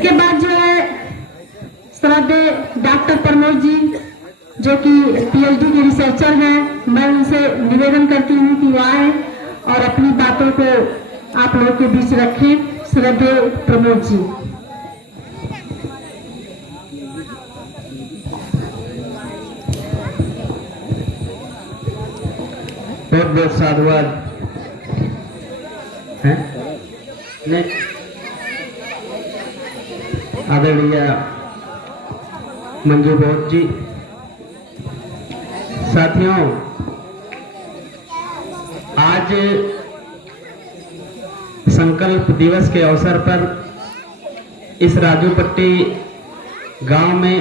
इसके बाद जो है श्रद्धेय डॉक्टर प्रमोद जी जो कि पीएचडी के रिसर्चर हैं, मैं उनसे निवेदन करती हूँ कि वो आए और अपनी बातों को आप लोगों के बीच रखें। श्रद्धेय प्रमोद जी। बहुत बहुत साधुवाद है आदरणीय मंजू बोध जी। साथियों, आज संकल्प दिवस के अवसर पर इस राजूपट्टी गांव में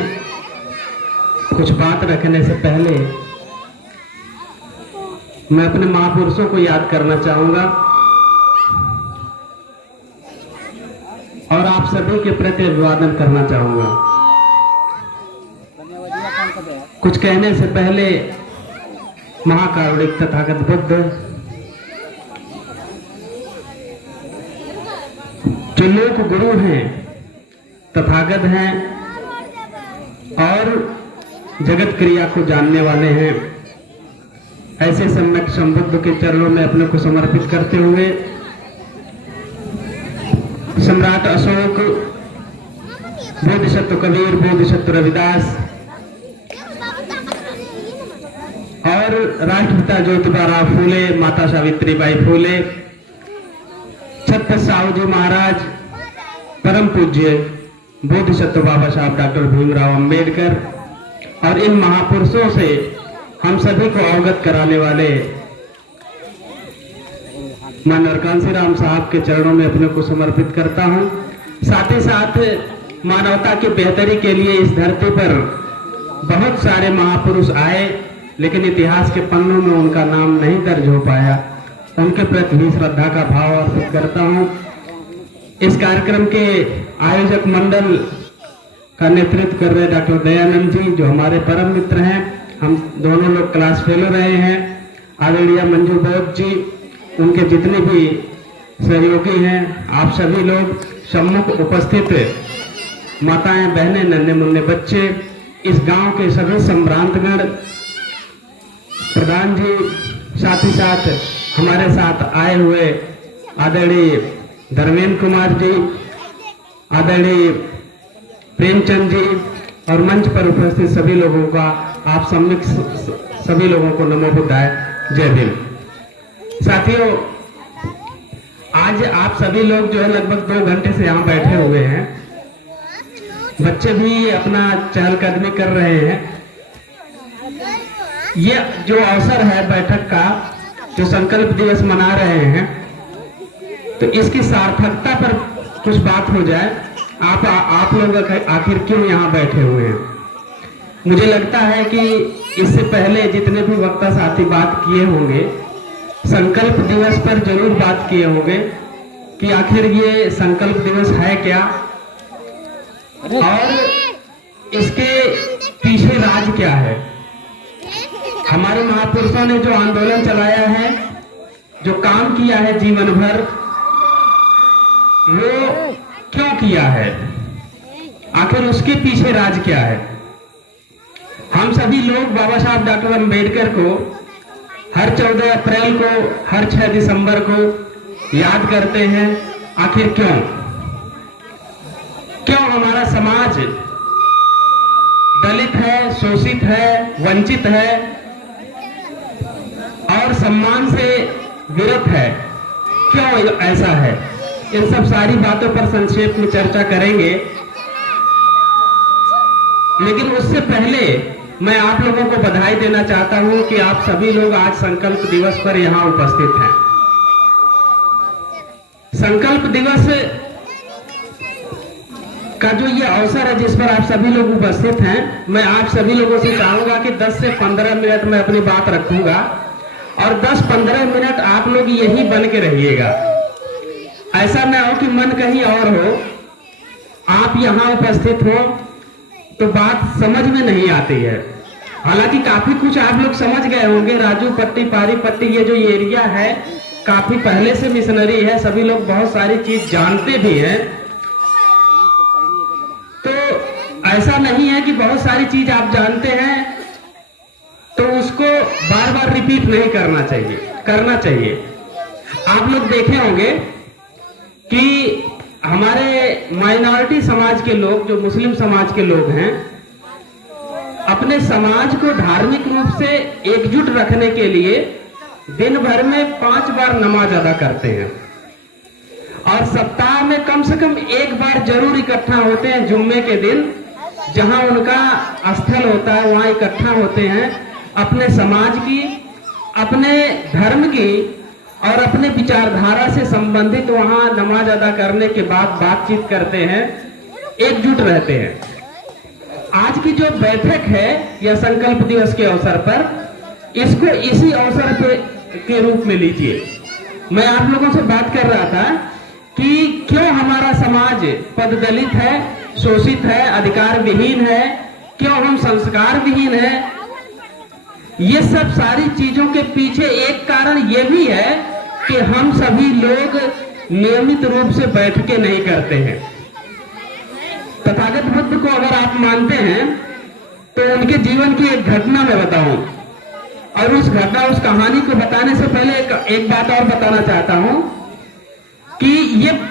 कुछ बात रखने से पहले मैं अपने महापुरुषों को याद करना चाहूंगा और आप सभी के प्रति अभिवादन करना चाहूंगा। कुछ कहने से पहले महाकारुणिक तथागत बुद्ध जो लोक गुरु हैं, तथागत हैं और जगत क्रिया को जानने वाले हैं, ऐसे सम्यक संबुद्ध के चरणों में अपने को समर्पित करते हुए सम्राट अशोक, बोधिसत्व कबीर, बोधिसत्व रविदास और राष्ट्रपिता ज्योतिबा राव फूले, माता सावित्रीबाई फूले, छत्रपति साहू जी महाराज, परम पूज्य बोधिसत्व बाबा साहब डॉक्टर भीमराव अंबेडकर और इन महापुरुषों से हम सभी को अवगत कराने वाले मैं नरकांसी राम साहब के चरणों में अपने को समर्पित करता हूं। साथ ही साथ मानवता की बेहतरी के लिए इस धरती पर बहुत सारे महापुरुष आए, लेकिन इतिहास के पन्नों में उनका नाम नहीं दर्ज हो पाया। उनके प्रति भी श्रद्धा का भाव अर्पित करता हूं। इस कार्यक्रम के आयोजक मंडल का नेतृत्व कर रहे डॉक्टर दयानंद जी जो हमारे परम मित्र हैं, हम दोनों लोग क्लास फेलो रहे हैं। आदरणीय मंजू बोध जी, उनके जितने भी सहयोगी हैं, आप सभी लोग, सम्मुख उपस्थित माताएं, बहनें, नन्हे मुन्ने बच्चे, इस गांव के सभी संभ्रांतगण, प्रधान जी, साथ ही साथ हमारे साथ आए हुए आदरणीय धर्मेंद्र कुमार जी, आदरणीय प्रेमचंद जी और मंच पर उपस्थित सभी लोगों का आप सभी लोगों को नमो बुद्धाय, जय भीम। साथियों, आज आप सभी लोग जो है लगभग 2 घंटे से यहाँ बैठे हुए हैं। बच्चे भी अपना चहलकदमी कर रहे हैं। ये जो अवसर है बैठक का, जो संकल्प दिवस मना रहे हैं, तो इसकी सार्थकता पर कुछ बात हो जाए। आप लोग आखिर क्यों यहाँ बैठे हुए हैं? मुझे लगता है कि इससे पहले जितने भी वक्ता साथी बात किए होंगे, संकल्प दिवस पर जरूर बात किए होंगे कि आखिर ये संकल्प दिवस है क्या और इसके पीछे राज क्या है। हमारे महापुरुषों ने जो आंदोलन चलाया है, जो काम किया है जीवन भर, वो क्यों किया है, आखिर उसके पीछे राज क्या है। हम सभी लोग बाबा साहब डॉक्टर अंबेडकर को हर 14 अप्रैल को, हर 6 दिसंबर को याद करते हैं। आखिर क्यों? क्यों हमारा समाज दलित है, शोषित है, वंचित है और सम्मान से विरत है? क्यों ऐसा है? इन सब सारी बातों पर संक्षेप में चर्चा करेंगे, लेकिन उससे पहले मैं आप लोगों को बधाई देना चाहता हूं कि आप सभी लोग आज संकल्प दिवस पर यहां उपस्थित हैं। संकल्प दिवस का जो ये अवसर है जिस पर आप सभी लोग उपस्थित हैं, मैं आप सभी लोगों से चाहूंगा कि 10 से 15 मिनट में अपनी बात रखूंगा और 10-15 मिनट आप लोग यही बन के रहिएगा। ऐसा ना हो कि मन कहीं और हो, आप यहां उपस्थित हो तो बात समझ में नहीं आती है। हालांकि काफी कुछ आप लोग समझ गए होंगे। राजूपट्टी, पारीपट्टी, ये जो एरिया है काफी पहले से मिशनरी है, सभी लोग बहुत सारी चीज जानते भी हैं। ऐसा नहीं है कि बहुत सारी चीज आप जानते हैं तो उसको बार बार रिपीट नहीं करना चाहिए। आप लोग देखे होंगे कि हमारे माइनॉरिटी समाज के लोग, जो मुस्लिम समाज के लोग हैं, अपने समाज को धार्मिक रूप से एकजुट रखने के लिए दिन भर में 5 बार नमाज अदा करते हैं और सप्ताह में कम से कम 1 बार जरूर इकट्ठा होते हैं। जुम्मे के दिन जहां उनका स्थल होता है वहां इकट्ठा होते हैं, अपने समाज की, अपने धर्म की और अपने विचारधारा से संबंधित वहां नमाज अदा करने के बाद बातचीत करते हैं, एकजुट रहते हैं। आज की जो बैठक है यह संकल्प दिवस के अवसर पर, इसको इसी अवसर के रूप में लीजिए। मैं आप लोगों से बात कर रहा था कि क्यों हमारा समाज पददलित है, शोषित है, अधिकार विहीन है, क्यों हम संस्कार विहीन है। ये सब सारी चीजों के पीछे एक कारण ये भी है कि हम सभी लोग नियमित रूप से बैठकें नहीं करते हैं। तथागत बुद्ध को अगर आप मानते हैं तो उनके जीवन की एक घटना मैं बताऊं, और उस कहानी को बताने से पहले एक बात और बताना चाहता हूं कि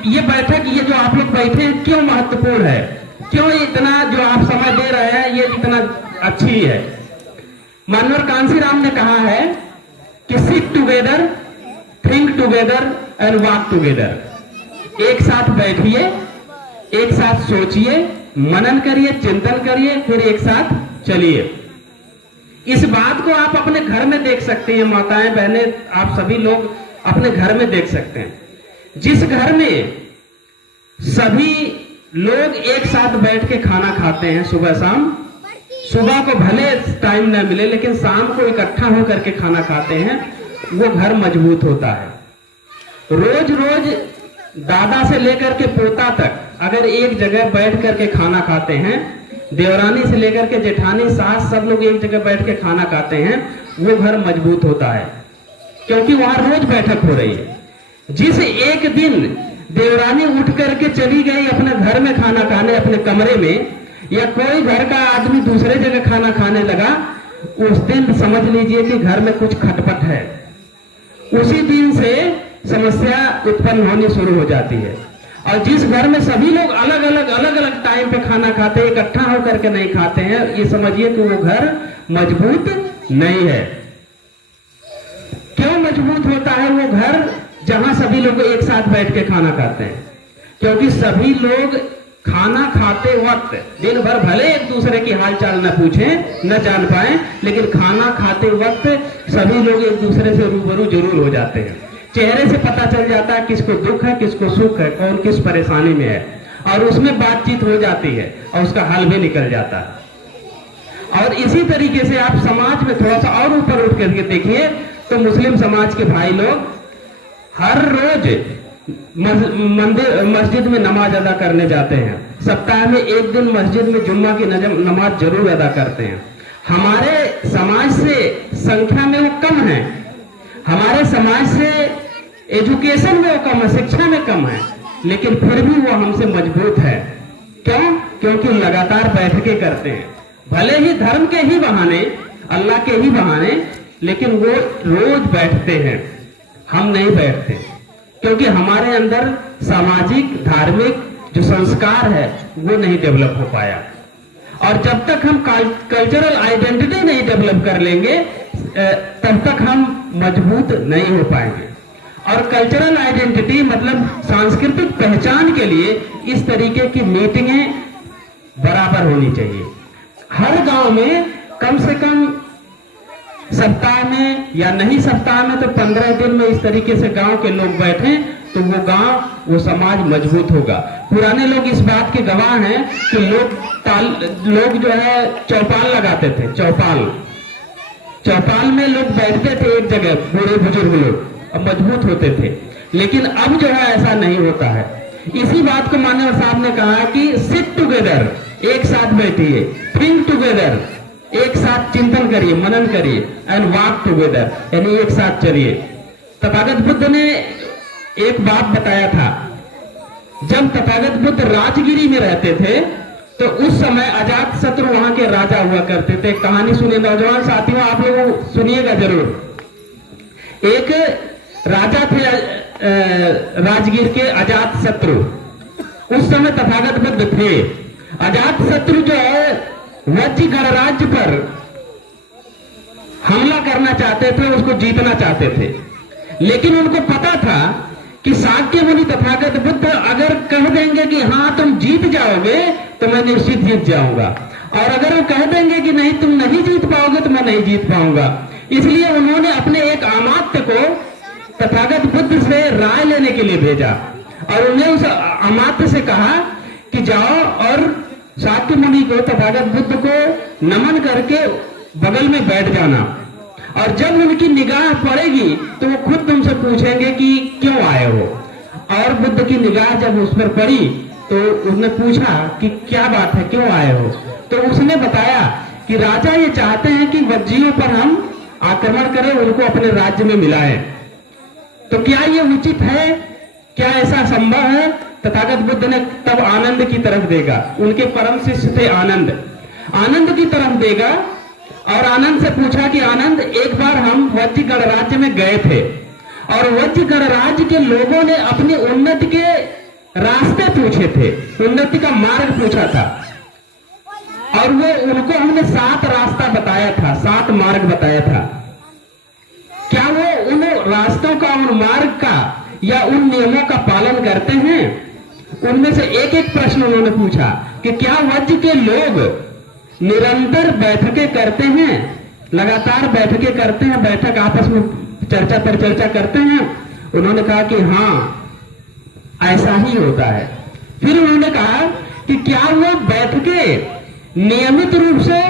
ये बैठक, ये जो आप लोग बैठे हैं, क्यों महत्वपूर्ण है, क्यों इतना जो आप समय दे रहे हैं ये इतना अच्छी है। मानवर कांसीराम ने कहा है कि sit together, think together and walk together. एक साथ बैठिए, एक साथ सोचिए, मनन करिए, चिंतन करिए, फिर एक साथ चलिए। इस बात को आप अपने घर में देख सकते हैं, माताएं बहनें, आप सभी लोग अपने घर में देख सकते हैं। जिस घर में सभी लोग एक साथ बैठ के खाना खाते हैं सुबह शाम, सुबह को भले टाइम न मिले लेकिन शाम को इकट्ठा होकर के खाना खाते हैं, वो घर मजबूत होता है। रोज रोज दादा से लेकर के पोता तक अगर एक जगह बैठ करके खाना खाते हैं, देवरानी से लेकर के जेठानी, सास, सब लोग एक जगह बैठ के खाना खाते हैं, वो घर मजबूत होता है, क्योंकि वहां रोज बैठक हो रही है। जिस एक दिन देवरानी उठ करके चली गई अपने घर में खाना खाने, अपने कमरे में, या कोई घर का आदमी दूसरे जगह खाना खाने लगा, उस दिन समझ लीजिए कि घर में कुछ खटपट है। उसी दिन से समस्या उत्पन्न होनी शुरू हो जाती है। और जिस घर में सभी लोग अलग अलग टाइम पे खाना खाते हैं, इकट्ठा होकर के नहीं खाते हैं, ये समझिए कि वो घर मजबूत नहीं है। क्यों मजबूत होता है वो घर जहां सभी लोग एक साथ बैठ के खाना खाते हैं? क्योंकि सभी लोग खाना खाते वक्त दिन भर भले एक दूसरे की हालचाल न पूछें, न जान पाए, लेकिन खाना खाते वक्त सभी लोग एक दूसरे से रूबरू जरूर हो जाते हैं। चेहरे से पता चल जाता है किसको दुख है, किसको सुख है, कौन किस परेशानी में है, और उसमें बातचीत हो जाती है और उसका हल भी निकल जाता है। और इसी तरीके से आप समाज में थोड़ा सा और ऊपर उठ करके देखिए तो मुस्लिम समाज के भाई लोग हर रोज मस्जिद में नमाज अदा करने जाते हैं। सप्ताह में एक दिन मस्जिद में जुम्मा की नमाज जरूर अदा करते हैं। हमारे समाज से संख्या में वो कम है, हमारे समाज से एजुकेशन में वो कम है, शिक्षा में कम है, लेकिन फिर भी वो हमसे मजबूत है। क्यों? क्योंकि लगातार बैठकें करते हैं, भले ही धर्म के ही बहाने, अल्लाह के ही बहाने, लेकिन वो रोज बैठते हैं। हम नहीं बैठते क्योंकि हमारे अंदर सामाजिक धार्मिक जो संस्कार है वो नहीं डेवलप हो पाया। और जब तक हम कल्चरल आइडेंटिटी नहीं डेवलप कर लेंगे तब तक हम मजबूत नहीं हो पाएंगे। और कल्चरल आइडेंटिटी मतलब सांस्कृतिक पहचान के लिए इस तरीके की मीटिंगें बराबर होनी चाहिए। हर गांव में कम से कम सप्ताह में या नहीं सप्ताह में तो 15 दिन में इस तरीके से गांव के लोग बैठें तो वो गांव, वो समाज मजबूत होगा। पुराने लोग इस बात के गवाह हैं कि लोग जो है चौपाल लगाते थे, चौपाल में लोग बैठते थे एक जगह, बूढ़े बुजुर्ग लोग, और मजबूत होते थे। लेकिन अब जो है ऐसा नहीं होता है। इसी बात को मानव साहब ने कहा कि सिट टुगेदर, एक साथ बैठिए, थिंक टुगेदर, एक साथ चिंतन करिए, मनन करिए, एंड वॉक टुगेदर, यानी एक साथ चलिए। तथागत बुद्ध ने एक बात बताया था, जब तथागत बुद्ध राजगिरी में रहते थे तो उस समय अजात शत्रु वहां के राजा हुआ करते थे। कहानी सुनिए नौजवान साथियों, आप लोग सुनिएगा जरूर। एक राजा थे राजगीर के अजात शत्रु। उस समय तथागत बुद्ध थे। अजात शत्रु जो है वज्र गणराज्य पर हमला करना चाहते थे, उसको जीतना चाहते थे। लेकिन उनको पता था कि शाक्य मुनि तथागत बुद्ध अगर कह देंगे कि हाँ तुम जीत जाओगे तो मैं निश्चित जीत जाऊंगा, और अगर वो कह देंगे कि नहीं तुम नहीं जीत पाओगे तो मैं नहीं जीत पाऊंगा। इसलिए उन्होंने अपने एक अमात्य को तथागत बुद्ध से राय लेने के लिए भेजा, और उन्हें उस अमात्य से कहा कि जाओ और शाक्य मुनि को तथागत बुद्ध को नमन करके बगल में बैठ जाना, और जब उनकी निगाह पड़ेगी तो वो खुद तुमसे पूछेंगे कि क्यों आए हो। और बुद्ध की निगाह जब उस पर पड़ी तो उसने पूछा कि क्या बात है, क्यों आए हो। तो उसने बताया कि राजा ये चाहते हैं कि वज्जियों पर हम आक्रमण करें, उनको अपने राज्य में मिलाएं। तो क्या ये उचित है, क्या ऐसा संभव है। तथागत बुद्ध ने तब आनंद की तरफ देखा। उनके परम शिष्य थे आनंद की तरफ देखा और आनंद से पूछा कि आनंद, एक बार हम वज्र गणराज्य में गए थे और वज्र गणराज्य के लोगों ने अपनी उन्नति के रास्ते पूछे थे, उन्नति का मार्ग पूछा था, और वो उनको हमने 7 रास्ता बताया था, 7 मार्ग बताया था। क्या वो उन रास्तों का, उन मार्ग का या उन नियमों का पालन करते हैं। उनमें से एक एक प्रश्न उन्होंने पूछा कि क्या वज्र के लोग निरंतर बैठकें करते हैं, लगातार बैठकें करते हैं, बैठक आपस में चर्चा पर चर्चा करते हैं। उन्होंने कहा कि हाँ ऐसा ही होता है। फिर उन्होंने कहा कि क्या वो बैठकें नियमित रूप से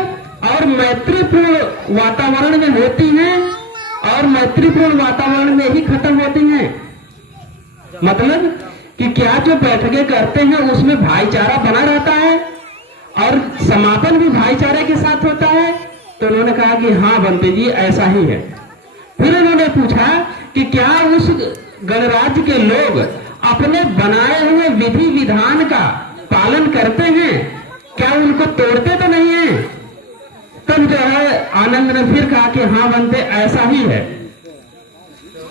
और मैत्रीपूर्ण वातावरण में होती हैं और मैत्रीपूर्ण वातावरण में ही खत्म होती हैं। मतलब कि क्या जो बैठकें करते हैं उसमें भाईचारा बना रहता है और समापन भी भाईचारे के साथ होता है। तो उन्होंने कहा कि हाँ बंते जी ऐसा ही है। फिर उन्होंने पूछा कि क्या उस गणराज्य के लोग अपने बनाए हुए विधि विधान का पालन करते हैं, क्या उनको तोड़ते तो नहीं है। तब जो है आनंद ने फिर कहा कि हाँ बंते ऐसा ही है,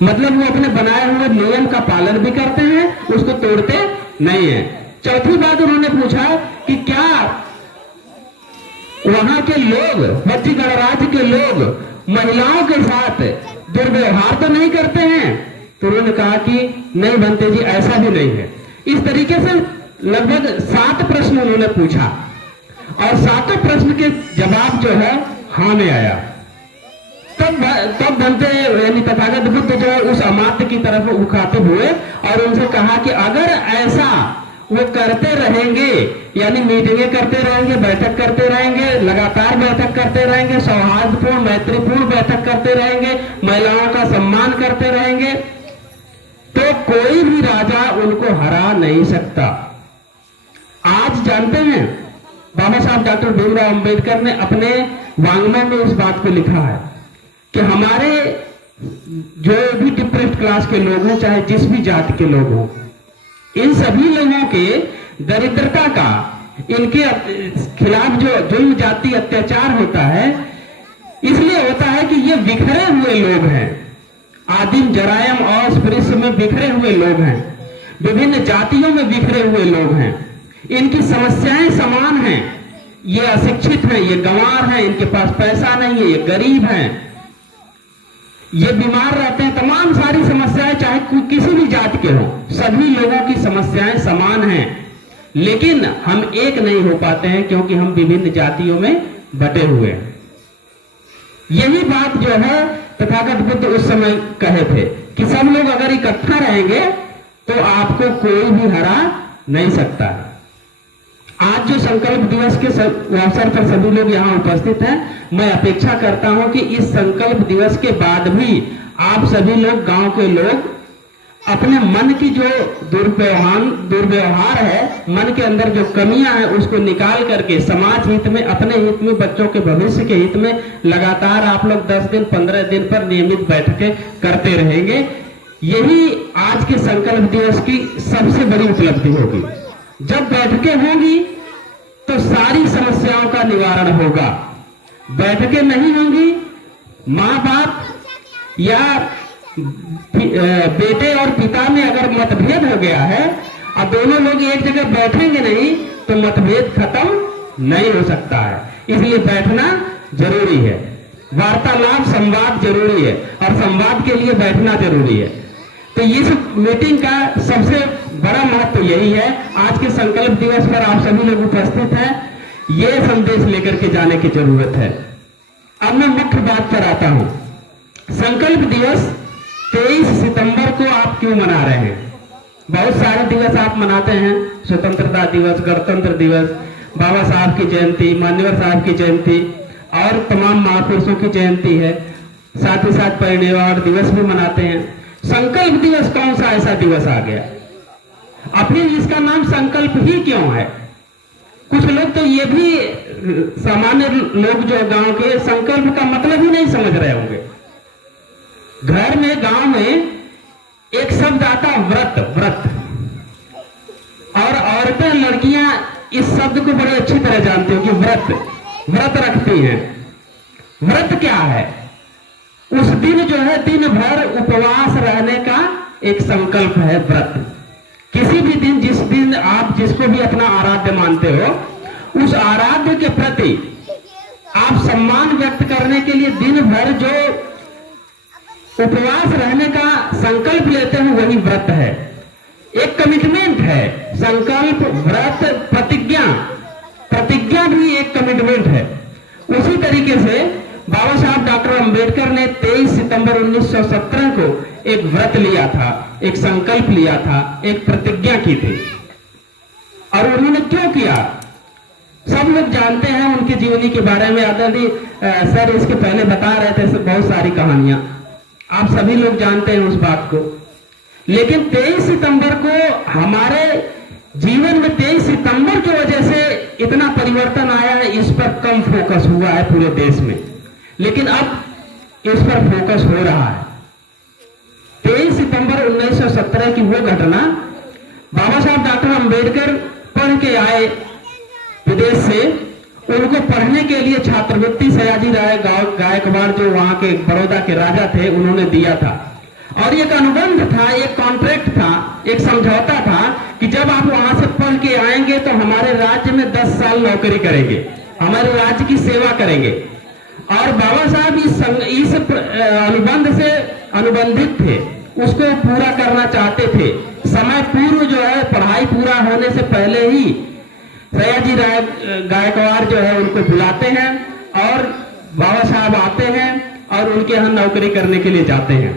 मतलब वो अपने बनाए हुए नियम का पालन भी करते हैं, उसको तोड़ते नहीं है। चौथी बात उन्होंने पूछा कि क्या वहां के लोग, वज्र गणराज्य के लोग महिलाओं के साथ दुर्व्यवहार तो नहीं करते हैं। तो उन्होंने कहा कि नहीं बनते जी ऐसा भी नहीं है। इस तरीके से लगभग 7 प्रश्न उन्होंने पूछा और 7 प्रश्न के जवाब जो है हाँ में आया। तब बनते यानी तथागत बुद्ध जो है उस अमात्य की तरफ मुखातिब हुए और उनसे कहा कि अगर ऐसा वो करते रहेंगे, यानी मीटिंगें करते रहेंगे, बैठक करते रहेंगे, लगातार बैठक करते रहेंगे, सौहार्दपूर्ण मैत्रीपूर्ण बैठक करते रहेंगे, महिलाओं का सम्मान करते रहेंगे, तो कोई भी राजा उनको हरा नहीं सकता। आज जानते हैं बाबा साहब डॉक्टर भीमराव अंबेडकर ने अपने वांग्मय में इस बात को लिखा है कि हमारे जो भी डिप्रेस्ड क्लास के लोग हों, चाहे जिस भी जाति के लोग हों, इन सभी लोगों के दरिद्रता का, इनके खिलाफ जो जुल्म जाति अत्याचार होता है, इसलिए होता है कि ये बिखरे हुए लोग हैं, आदिम जरायम और स्पृश्य में बिखरे हुए लोग हैं, विभिन्न जातियों में बिखरे हुए लोग हैं, इनकी समस्याएं समान हैं। ये अशिक्षित हैं, ये गंवार हैं, इनके पास पैसा नहीं है, ये गरीब हैं, ये बीमार रहते हैं, तमाम सारी समस्याएं चाहे किसी भी जाति के हों, सभी लोगों की समस्याएं समान हैं। लेकिन हम एक नहीं हो पाते हैं क्योंकि हम विभिन्न जातियों में बटे हुए हैं। यही बात जो है तथागत बुद्ध उस समय कहे थे कि सब लोग अगर इकट्ठा रहेंगे तो आपको कोई भी हरा नहीं सकता है। आज जो संकल्प दिवस के अवसर पर सभी लोग यहाँ उपस्थित हैं, मैं अपेक्षा करता हूं कि इस संकल्प दिवस के बाद भी आप सभी लोग, गांव के लोग, अपने मन की जो दुर्व्यवहार है, मन के अंदर जो कमियां हैं, उसको निकाल करके समाज हित में, अपने हित में, बच्चों के भविष्य के हित में लगातार आप लोग 10 दिन 15 दिन पर नियमित बैठकें करते रहेंगे। यही आज के संकल्प दिवस की सबसे बड़ी उपलब्धि होगी। जब बैठकें होंगी तो सारी समस्याओं का निवारण होगा। बैठकें नहीं होंगी, माँ बाप या बेटे और पिता में अगर मतभेद हो गया है और दोनों लोग एक जगह बैठेंगे नहीं तो मतभेद खत्म नहीं हो सकता है। इसलिए बैठना जरूरी है, वार्तालाप संवाद जरूरी है और संवाद के लिए बैठना जरूरी है। तो इस मीटिंग का सबसे बड़ा महत्व यही है। आज के संकल्प दिवस पर आप सभी लोग उपस्थित हैं, ये संदेश लेकर के जाने की जरूरत है। अब मैं मुख्य बात पर आता हूं। संकल्प दिवस 23 सितंबर को आप क्यों मना रहे हैं? बहुत सारे दिवस आप मनाते हैं, स्वतंत्रता दिवस, गणतंत्र दिवस, बाबा साहब की जयंती, मान्यवर साहब की जयंती और तमाम महापुरुषों की जयंती है। साथ ही साथ परिनिर्वाण दिवस भी मनाते हैं। संकल्प दिवस कौन सा ऐसा दिवस आ गया? फिर इसका नाम संकल्प ही क्यों है? कुछ लोग तो ये भी सामान्य लोग जो गांव के संकल्प का मतलब ही नहीं समझ रहे होंगे। घर में गांव में एक शब्द आता व्रत, व्रत, और औरतें लड़कियां इस शब्द को बड़े अच्छी तरह जानती हो कि व्रत, व्रत रखती हैं। व्रत क्या है? उस दिन जो है दिन भर उपवास रहने का एक संकल्प है व्रत। किसी भी दिन, जिस दिन आप जिसको भी अपना आराध्य मानते हो, उस आराध्य के प्रति आप सम्मान व्यक्त करने के लिए दिन भर जो उपवास रहने का संकल्प लेते हैं वही व्रत है। एक कमिटमेंट है। संकल्प, व्रत, प्रतिज्ञा, प्रतिज्ञा भी एक कमिटमेंट है। उसी तरीके से बाबा साहब डॉक्टर अंबेडकर ने 23 सितंबर 1917 को एक व्रत लिया था, एक संकल्प लिया था, एक प्रतिज्ञा की थी। और उन्होंने क्यों किया? सब लोग जानते हैं उनकी जीवनी के बारे में। आदरणीय सर इसके पहले बता रहे थे बहुत सारी कहानियां, आप सभी लोग जानते हैं उस बात को। लेकिन 23 सितंबर को हमारे जीवन में 23 सितंबर की वजह से इतना परिवर्तन आया है, इस पर कम फोकस हुआ है पूरे देश में, लेकिन अब इस पर फोकस हो रहा है। 23 सितंबर 1917 की वो घटना, बाबा साहब डॉक्टर अंबेडकर पढ़ के आए विदेश से, उनको पढ़ने के लिए छात्रवृत्ति सयाजी राय गायकवाड़ जो वहां के बड़ौदा के राजा थे उन्होंने दिया था। और एक अनुबंध था, एक कॉन्ट्रैक्ट था, एक समझौता था कि जब आप वहां से पढ़ के आएंगे तो हमारे राज्य में 10 साल नौकरी करेंगे, हमारे राज्य की सेवा करेंगे। और बाबा साहब इस अनुबंध से अनुबंधित थे, उसको पूरा करना चाहते थे। समय पूर्व जो है, पढ़ाई पूरा होने से पहले ही सयाजी राय गायकवाड़ जो है उनको बुलाते हैं और बाबा साहब आते हैं और उनके यहाँ नौकरी करने के लिए जाते हैं।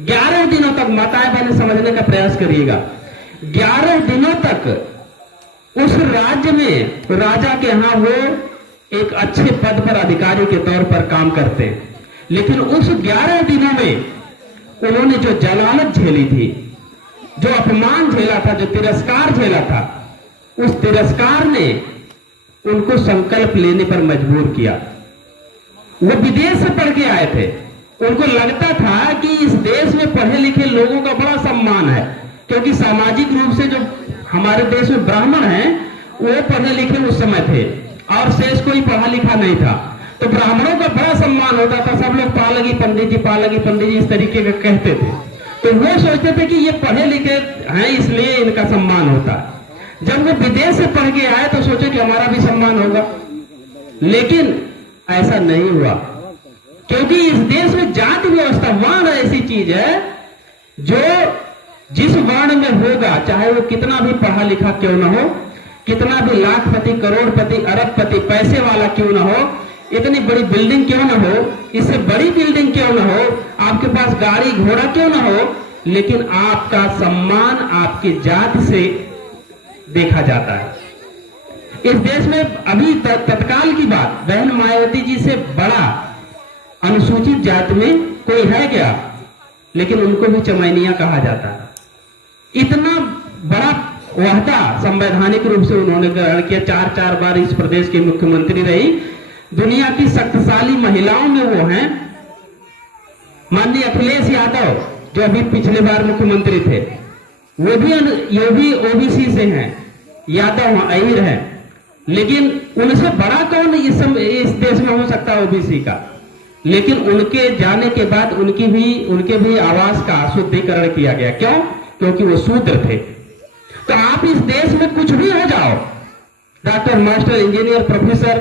11 दिनों तक, माताएं बहनें समझने का प्रयास करिएगा, 11 दिनों तक उस राज्य में राजा के यहाँ वो एक अच्छे पद पर अधिकारी के तौर पर काम करते हैं। लेकिन उस 11 दिनों में उन्होंने जो जलालत झेली थी, जो अपमान झेला था, जो तिरस्कार झेला था, उस तिरस्कार ने उनको संकल्प लेने पर मजबूर किया। वो विदेश से पढ़ के आए थे, उनको लगता था कि इस देश में पढ़े लिखे लोगों का बड़ा सम्मान है, क्योंकि सामाजिक रूप से जो हमारे देश में ब्राह्मण हैं वो पढ़े लिखे उस समय थे और शेष कोई पढ़ा लिखा नहीं था। तो ब्राह्मणों का बड़ा सम्मान होता था, सब लोग पालगी पंडित जी, पालगी पंडित जी इस तरीके का कहते थे। तो वो सोचते थे कि ये पढ़े लिखे हैं इसलिए इनका सम्मान होता है। जब वो विदेश से पढ़ के आए तो सोचे कि हमारा भी सम्मान होगा, लेकिन ऐसा नहीं हुआ, क्योंकि इस देश में जाति व्यवस्था, वर्ण ऐसी चीज है जो जिस वर्ण में होगा, चाहे वो कितना भी पढ़ा लिखा क्यों ना हो, कितना भी लाखपति, करोड़पति, अरबपति, पैसे वाला क्यों ना हो, इतनी बड़ी बिल्डिंग क्यों ना हो, इससे बड़ी बिल्डिंग क्यों ना हो, आपके पास गाड़ी घोड़ा क्यों ना हो, लेकिन आपका सम्मान आपकी जाति से देखा जाता है। इस देश में अभी तत्काल की बात, बहन मायावती जी से बड़ा अनुसूचित जाति में कोई है क्या? लेकिन उनको भी चमैनिया कहा जाता है। इतना बड़ा वहदा संवैधानिक रूप से उन्होंने ग्रहण किया। 4 बार इस प्रदेश की मुख्यमंत्री रही। दुनिया की शक्तिशाली महिलाओं में वो हैं माननीय अखिलेश यादव, जो अभी पिछले बार मुख्यमंत्री थे, वो भी ओबीसी से हैं, यादव अहीर हैं। लेकिन उनसे बड़ा कौन इस देश में हो सकता है ओबीसी का। लेकिन उनके जाने के बाद उनके भी आवाज का शुद्धिकरण किया गया। क्यों? क्योंकि वो शूद्र थे। तो आप इस देश में कुछ भी हो जाओ, डॉक्टर, मास्टर, इंजीनियर, प्रोफेसर,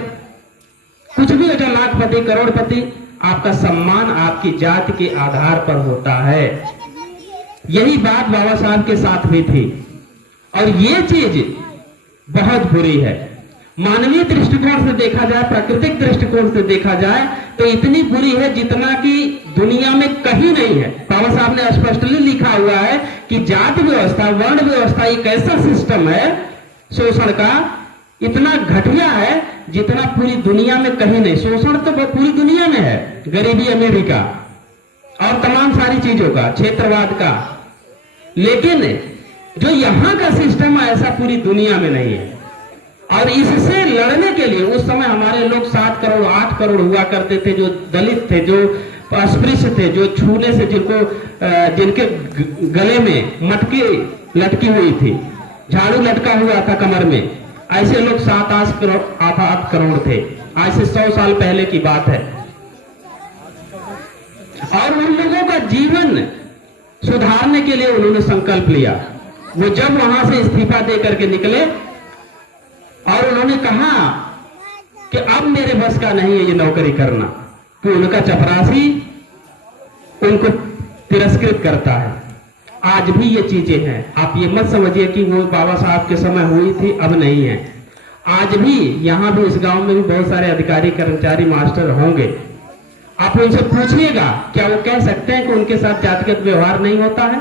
कुछ भी हो जाओ, लाखपति, करोड़पति, आपका सम्मान आपकी जाति के आधार पर होता है। यही बात बाबा साहब के साथ भी थी और ये चीज बहुत बुरी है। मानवीय दृष्टिकोण से देखा जाए, प्राकृतिक दृष्टिकोण से देखा जाए तो इतनी बुरी है जितना कि दुनिया में कहीं नहीं है। बाबा साहब ने स्पष्टली लिखा हुआ है कि जाति व्यवस्था, वर्ण व्यवस्था एक ऐसा सिस्टम है शोषण का, इतना घटिया है जितना पूरी दुनिया में कहीं नहीं। शोषण तो पूरी दुनिया में है, गरीबी अमीरी का और तमाम सारी चीजों का, क्षेत्रवाद का, लेकिन जो यहां का सिस्टम है ऐसा पूरी दुनिया में नहीं है। और इससे लड़ने के लिए उस समय हमारे लोग 7 करोड़ 8 करोड़ हुआ करते थे, जो दलित थे, जो अस्पृश्य थे, जो छूने से जिनके गले में मटकी लटकी हुई थी, झाड़ू लटका हुआ था कमर में, ऐसे लोग 7-8 करोड़ थे। आज से 100 साल पहले की बात है। और उन लोगों का जीवन सुधारने के लिए उन्होंने संकल्प लिया। वो जब वहां से इस्तीफा दे करके निकले और उन्होंने कहा कि अब मेरे बस का नहीं है ये नौकरी करना, कि उनका चपरासी उनको तिरस्कृत करता है। आज भी ये चीजें हैं। आप ये मत समझिए कि वो बाबा साहब के समय हुई थी, अब नहीं है। आज भी यहां भी इस गांव में भी बहुत सारे अधिकारी, कर्मचारी, मास्टर होंगे। आप उनसे पूछिएगा, क्या वो कह सकते हैं कि उनके साथ जातिगत व्यवहार नहीं होता है?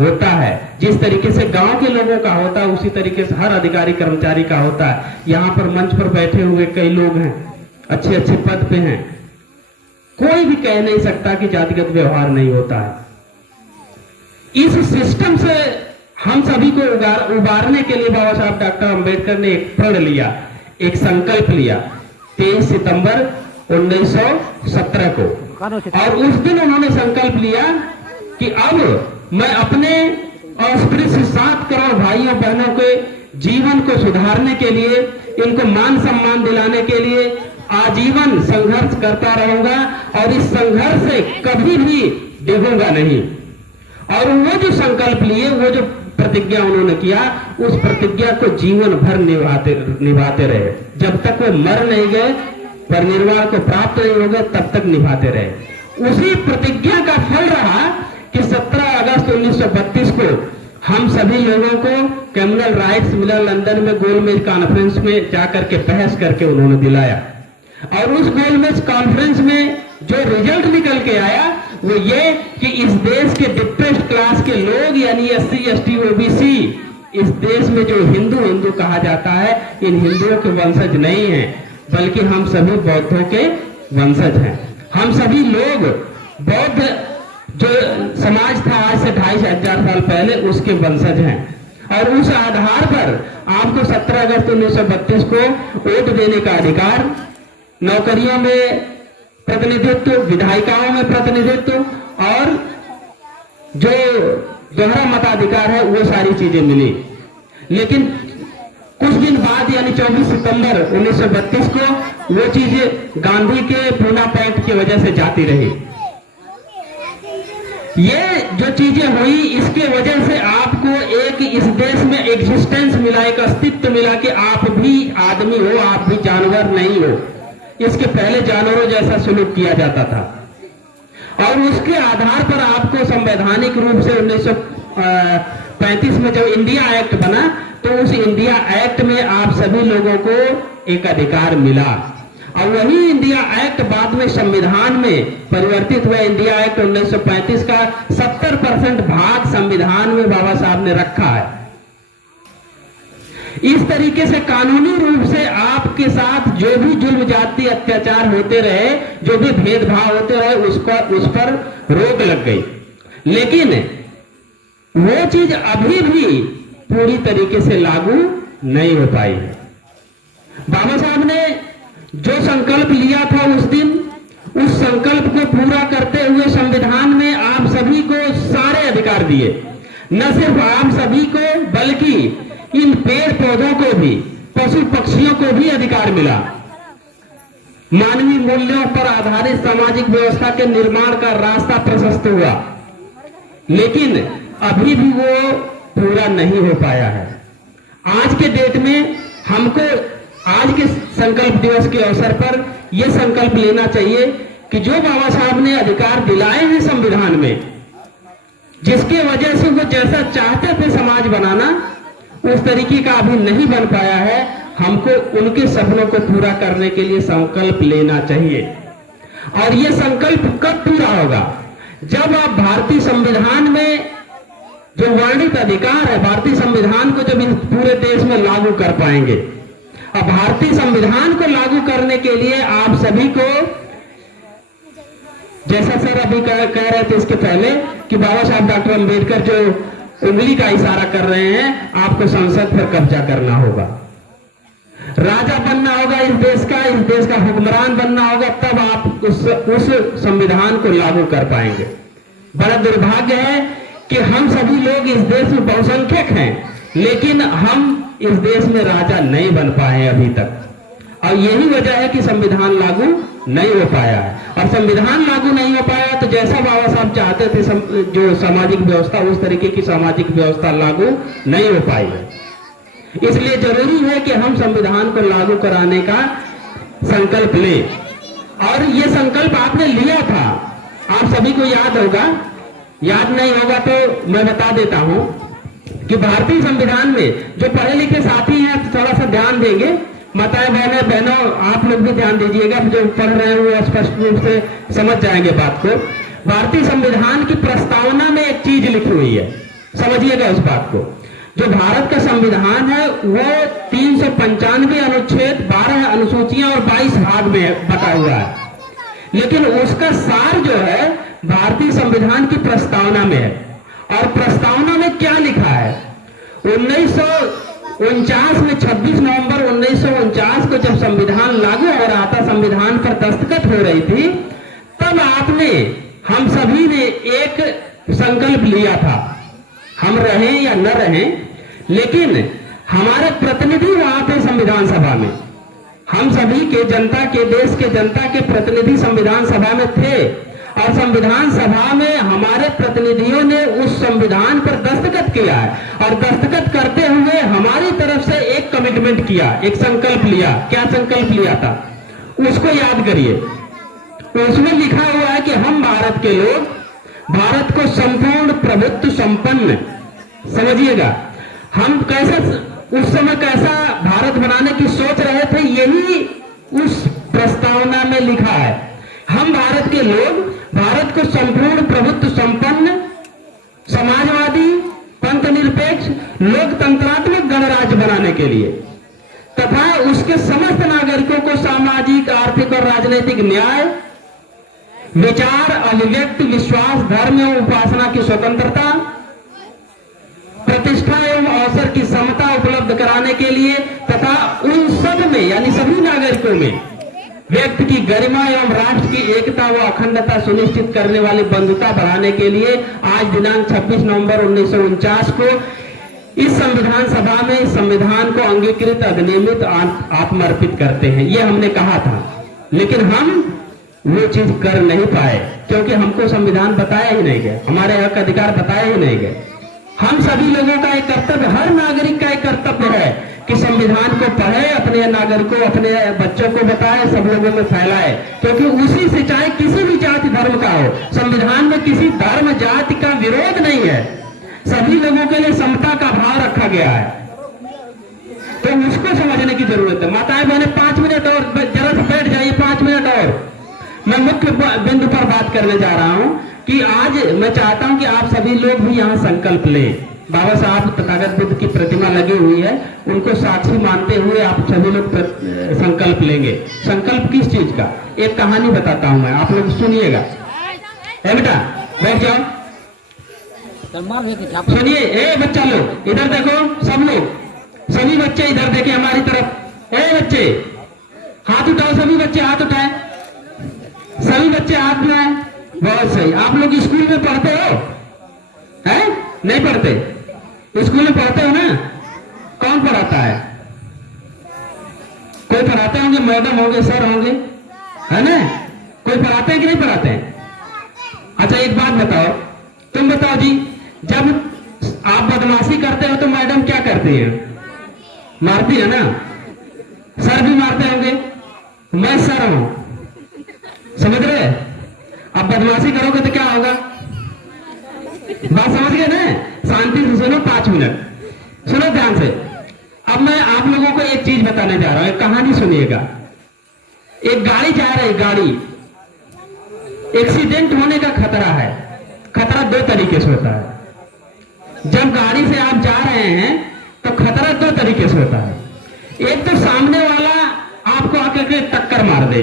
होता है। जिस तरीके से गांव के लोगों का होता है उसी तरीके से हर अधिकारी कर्मचारी का होता है। यहां पर मंच पर बैठे हुए कई लोग हैं, अच्छे अच्छे पद पे हैं, कोई भी कह नहीं सकता कि जातिगत व्यवहार नहीं होता है। इस सिस्टम से हम सभी को उबारने के लिए बाबा साहब डॉक्टर अंबेडकर ने एक प्रण लिया, एक संकल्प लिया 23 सितंबर 1917 को। और उस दिन उन्होंने संकल्प लिया कि अब मैं अपने अस्पृश्य 7 करोड़ भाइयों बहनों के जीवन को सुधारने के लिए, इनको मान सम्मान दिलाने के लिए आजीवन संघर्ष करता रहूंगा और इस संघर्ष से कभी भी डिगूंगा नहीं। और वो जो संकल्प लिए, वो जो प्रतिज्ञा उन्होंने किया, उस प्रतिज्ञा को जीवन भर निभाते रहे। जब तक वो मर नहीं गए, परिनिर्वाण को प्राप्त नहीं हो गए, तब तक निभाते रहे। उसी प्रतिज्ञा का फल रहा कि 17 अगस्त 1932 को हम सभी लोगों को कम्युनल राइट्स मिला, लंदन में गोलमेज कॉन्फ्रेंस में जाकर के बहस करके उन्होंने दिलाया। और उस गोलमेज कॉन्फ्रेंस में जो रिजल्ट निकल के आया वो ये कि इस देश के डिप्रेस्ड क्लास के लोग, यानी SC, ST, OBC, इस देश में जो हिंदू कहा जाता है, इन हिंदुओं के वंशज नहीं हैं, बल्कि हम सभी बौद्धों के वंशज हैं। हम सभी लोग बौद्ध जो समाज था आज से 2500 साल पहले, उसके वंशज हैं। और उस आधार पर आपको 17 अगस्त 1932 को वोट देने का अधिकार, नौकरियों में प्रतिनिधित्व, विधायिकाओं में प्रतिनिधित्व और जो दोहरा मताधिकार है, वो सारी चीजें मिली। लेकिन कुछ दिन बाद यानी 24 सितंबर 1932 को वो चीजें गांधी के पूना पैक्ट की वजह से जाती रही। ये जो चीजें हुई, इसके वजह से आपको एक इस देश में एग्जिस्टेंस मिला, एक अस्तित्व मिला कि आप भी आदमी हो, आप भी जानवर नहीं हो। इसके पहले जानवरों जैसा सुलूक किया जाता था। और उसके आधार पर आपको संवैधानिक रूप से 1935 में जब इंडिया एक्ट बना, तो उस इंडिया एक्ट में आप सभी लोगों को एक अधिकार मिला। और वही इंडिया एक्ट बाद में संविधान में परिवर्तित हुआ। इंडिया एक्ट 1935 का 70% भाग संविधान में बाबा साहब ने रखा है। इस तरीके से कानूनी रूप से आपके साथ जो भी जुल्म जाति अत्याचार होते रहे, जो भी भेदभाव होते रहे, उस पर रोक लग गई। लेकिन वो चीज अभी भी पूरी तरीके से लागू नहीं हो पाई है। बाबा साहब ने जो संकल्प लिया था उस दिन, उस संकल्प को पूरा करते हुए संविधान में आप सभी को सारे अधिकार दिए। न सिर्फ आप सभी को, बल्कि इन पेड़ पौधों को भी, पशु पक्षियों को भी अधिकार मिला। मानवीय मूल्यों पर आधारित सामाजिक व्यवस्था के निर्माण का रास्ता प्रशस्त हुआ, लेकिन अभी भी वो पूरा नहीं हो पाया है। आज के डेट में हमको आज के संकल्प दिवस के अवसर पर यह संकल्प लेना चाहिए कि जो बाबा साहब ने अधिकार दिलाए हैं संविधान में, जिसके वजह से वो जैसा चाहते थे समाज बनाना, उस तरीके का अभी नहीं बन पाया है। हमको उनके सपनों को पूरा करने के लिए संकल्प लेना चाहिए। और ये संकल्प कब पूरा होगा? जब आप भारतीय संविधान में जो वर्णित अधिकार है, भारतीय संविधान को जब इस पूरे देश में लागू कर पाएंगे। अब भारतीय संविधान को लागू करने के लिए आप सभी को, जैसा सर अभी कह रहे थे इसके पहले कि बाबा साहब डॉक्टर अंबेडकर जो उंगली का इशारा कर रहे हैं, आपको संसद पर कब्जा करना होगा, राजा बनना होगा इस देश का हुक्मरान बनना होगा, तब आप उस संविधान को लागू कर पाएंगे। बड़ा दुर्भाग्य है कि हम सभी लोग इस देश में बहुसंख्यक हैं, लेकिन हम इस देश में राजा नहीं बन पाए अभी तक। और यही वजह है कि संविधान लागू नहीं हो पाया है। और संविधान लागू नहीं हो पाया तो जैसा बाबा साहब चाहते थे जो सामाजिक व्यवस्था, उस तरीके की सामाजिक व्यवस्था लागू नहीं हो पाई है। इसलिए जरूरी है कि हम संविधान को लागू कराने का संकल्प लें। और ये संकल्प आपने लिया था, आप सभी को याद होगा, याद नहीं होगा तो मैं बता देता हूं कि भारतीय संविधान में जो पढ़े लिखे साथी हैं थोड़ा सा ध्यान देंगे, माताएं बहनों आप लोग भी ध्यान दीजिएगा, जो पढ़ रहे हैं वो स्पष्ट रूप से समझ जाएंगे बात को। भारतीय संविधान की प्रस्तावना में एक चीज लिखी हुई है, समझिएगा उस बात को। जो भारत का संविधान है वो 395 अनुच्छेद, 12 अनुसूचियां और 22 भाग में बटा हुआ है, लेकिन उसका सार जो है भारतीय संविधान की प्रस्तावना में है। और प्रस्तावना में क्या लिखा है? 1949 में 26 नवंबर 1949 को जब संविधान लागू हो रहा था, संविधान पर दस्तखत हो रही थी, तब आपने, हम सभी ने एक संकल्प लिया था, हम रहें या न रहें, लेकिन हमारे प्रतिनिधि वहां थे संविधान सभा में, हम सभी के जनता के, देश के जनता के प्रतिनिधि संविधान सभा में थे। और संविधान सभा में हमारे प्रतिनिधियों ने उस संविधान पर दस्तखत किया है। और दस्तखत करते हुए हमारी तरफ से एक कमिटमेंट किया, एक संकल्प लिया। क्या संकल्प लिया था उसको याद करिए। उसमें लिखा हुआ है कि हम भारत के लोग भारत को संपूर्ण प्रभुत्व संपन्न, समझिएगा, हम कैसा उस समय कैसा भारत बनाने की सोच रहे थे, यही उस प्रस्तावना में लिखा है। हम भारत के लोग भारत को संपूर्ण प्रभुत्व संपन्न, समाजवादी, पंथ निरपेक्ष, लोकतंत्रात्मक गणराज्य बनाने के लिए तथा उसके समस्त नागरिकों को सामाजिक, आर्थिक और राजनीतिक न्याय, विचार, अभिव्यक्ति, विश्वास, धर्म एवं उपासना की स्वतंत्रता, प्रतिष्ठा एवं अवसर की समता उपलब्ध कराने के लिए तथा उन सब में, यानी सभी नागरिकों में व्यक्ति की गरिमा एवं राष्ट्र की एकता व अखंडता सुनिश्चित करने वाली बंधुता बढ़ाने के लिए आज दिनांक 26 नवंबर 1949 को इस संविधान सभा में संविधान को अंगीकृत, अधिनियमित, आत्मर्पित करते हैं। ये हमने कहा था, लेकिन हम वो चीज कर नहीं पाए क्योंकि हमको संविधान बताया ही नहीं गया, हमारे हक अधिकार बताए ही नहीं गए। हम सभी लोगों का एक कर्तव्य, हर नागरिक का एक कर्तव्य है कि संविधान को पढ़े, अपने नागरिकों, अपने बच्चों को बताए, सब लोगों में फैलाए, क्योंकि उसी से, चाहे किसी भी जाति धर्म का हो, संविधान में किसी धर्म जाति का विरोध नहीं है, सभी लोगों के लिए समता का भाव रखा गया है। तो उसको समझने की जरूरत है। माताएं बहने 5 मिनट और जरा से बैठ जाइए, 5 मिनट और। मैं मुख्य बिंदु पर बात करने जा रहा हूं कि आज मैं चाहता हूं कि आप सभी लोग भी यहाँ संकल्प लें। बाबा साहब तथागत बुद्ध की प्रतिमा लगी हुई है, उनको साक्षी मानते हुए आप सभी लोग संकल्प लेंगे। संकल्प किस चीज का? एक कहानी बताता हूं मैं, आप लोग सुनिएगा। बेटा बैठ जाओ, सुनिए। ए बच्चा लोग इधर देखो, सब लोग, सभी बच्चे इधर देखे हमारी तरफ। ए बच्चे हाथ उठाओ, सभी बच्चे हाथ उठाए, सभी बच्चे हाथ उठाए। बहुत सही। आप लोग स्कूल में पढ़ते हो? हैं? नहीं पढ़ते? स्कूल में पढ़ते हो ना? कौन पढ़ाता है? कोई पढ़ाते होंगे, मैडम होंगे, सर होंगे, है ना? कोई पढ़ाते हैं कि नहीं पढ़ाते हैं? अच्छा एक बात बताओ, तुम बताओ जी, जब आप बदमाशी करते हो तो मैडम क्या करती है? मारती है ना? सर भी मारते होंगे। मैं सर हूं, समझ रहे? अब बदमाशी करोगे तो क्या होगा? बात समझ गए ना? शांति से सुनो, 5 मिनट सुनो ध्यान से। अब मैं आप लोगों को एक चीज बताने जा रहा हूं, एक कहानी सुनिएगा। एक गाड़ी जा रही, गाड़ी एक्सीडेंट होने का खतरा है। खतरा 2 तरीके से होता है। जब गाड़ी से आप जा रहे हैं तो खतरा 2 तरीके से होता है। एक तो सामने वाला आपको आकर के टक्कर मार दे,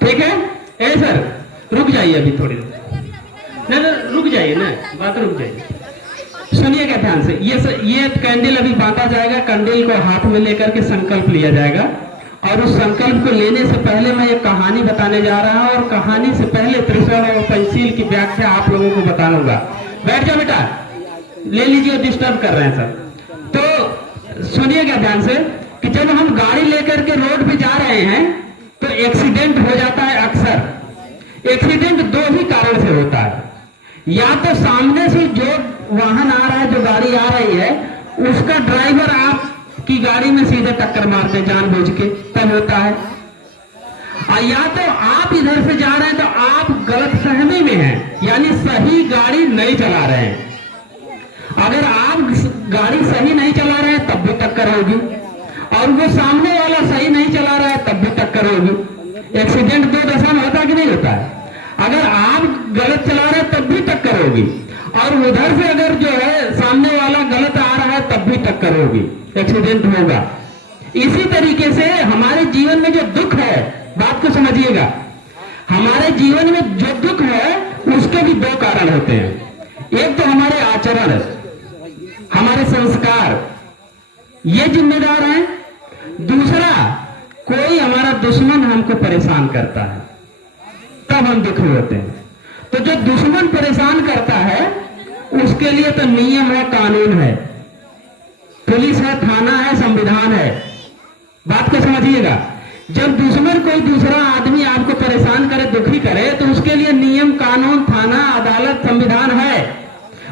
ठीक है? ए सर रुक जाइए अभी थोड़ी देर, नहीं रुक जाइए ना, बात रुक जाइए, सुनिएगा ध्यान से। ये कैंडल अभी बांटा जाएगा, कैंडल को हाथ में लेकर के संकल्प लिया जाएगा। और उस संकल्प को लेने से पहले मैं एक कहानी बताने जा रहा हूं, और कहानी से पहले त्रिशूल और पंचशील की व्याख्या आप लोगों को बताऊंगा। बैठ जाओ बेटा, ले लीजिए, डिस्टर्ब कर रहे हैं सर। तो सुनिएगा ध्यान से कि जब हम गाड़ी लेकर के रोड पे जा रहे हैं तो एक्सीडेंट हो जाता है। अक्सर एक्सीडेंट 2 ही कारण से होता है। या तो सामने से जो वाहन आ रहा है, जो गाड़ी आ रही है, उसका ड्राइवर आपकी गाड़ी में सीधे टक्कर मारते जानबूझ के, तब होता है। या तो आप इधर से जा रहे हैं तो आप गलत फहमी में हैं, यानी सही गाड़ी नहीं चला रहे हैं। अगर आप गाड़ी सही नहीं चला रहे हैं तब भी टक्कर होगी, और वो सामने वाला सही नहीं चला रहा है तब भी टक्कर होगी। एक्सीडेंट 2 दशा में होता कि नहीं होता है? अगर आप गलत चला रहे हैं तब भी टक्कर होगी, और उधर से अगर जो है सामने वाला गलत आ रहा है तब भी टक्कर होगी, एक्सीडेंट होगा। इसी तरीके से हमारे जीवन में जो दुख है, बात को समझिएगा, हमारे जीवन में जो दुख है उसके भी 2 कारण होते हैं। एक तो हमारे आचरण, हमारे संस्कार, ये जिम्मेदार हैं। दूसरा, कोई हमारा दुश्मन हमको परेशान करता है, तब हम दुखी होते हैं। तो जो दुश्मन परेशान करता है उसके लिए तो नियम है, कानून है, पुलिस है, थाना है, संविधान है। बात को समझिएगा। जब दुश्मन कोई दूसरा आदमी आपको परेशान करे, दुखी करे, तो उसके लिए नियम, कानून, थाना, अदालत, संविधान है।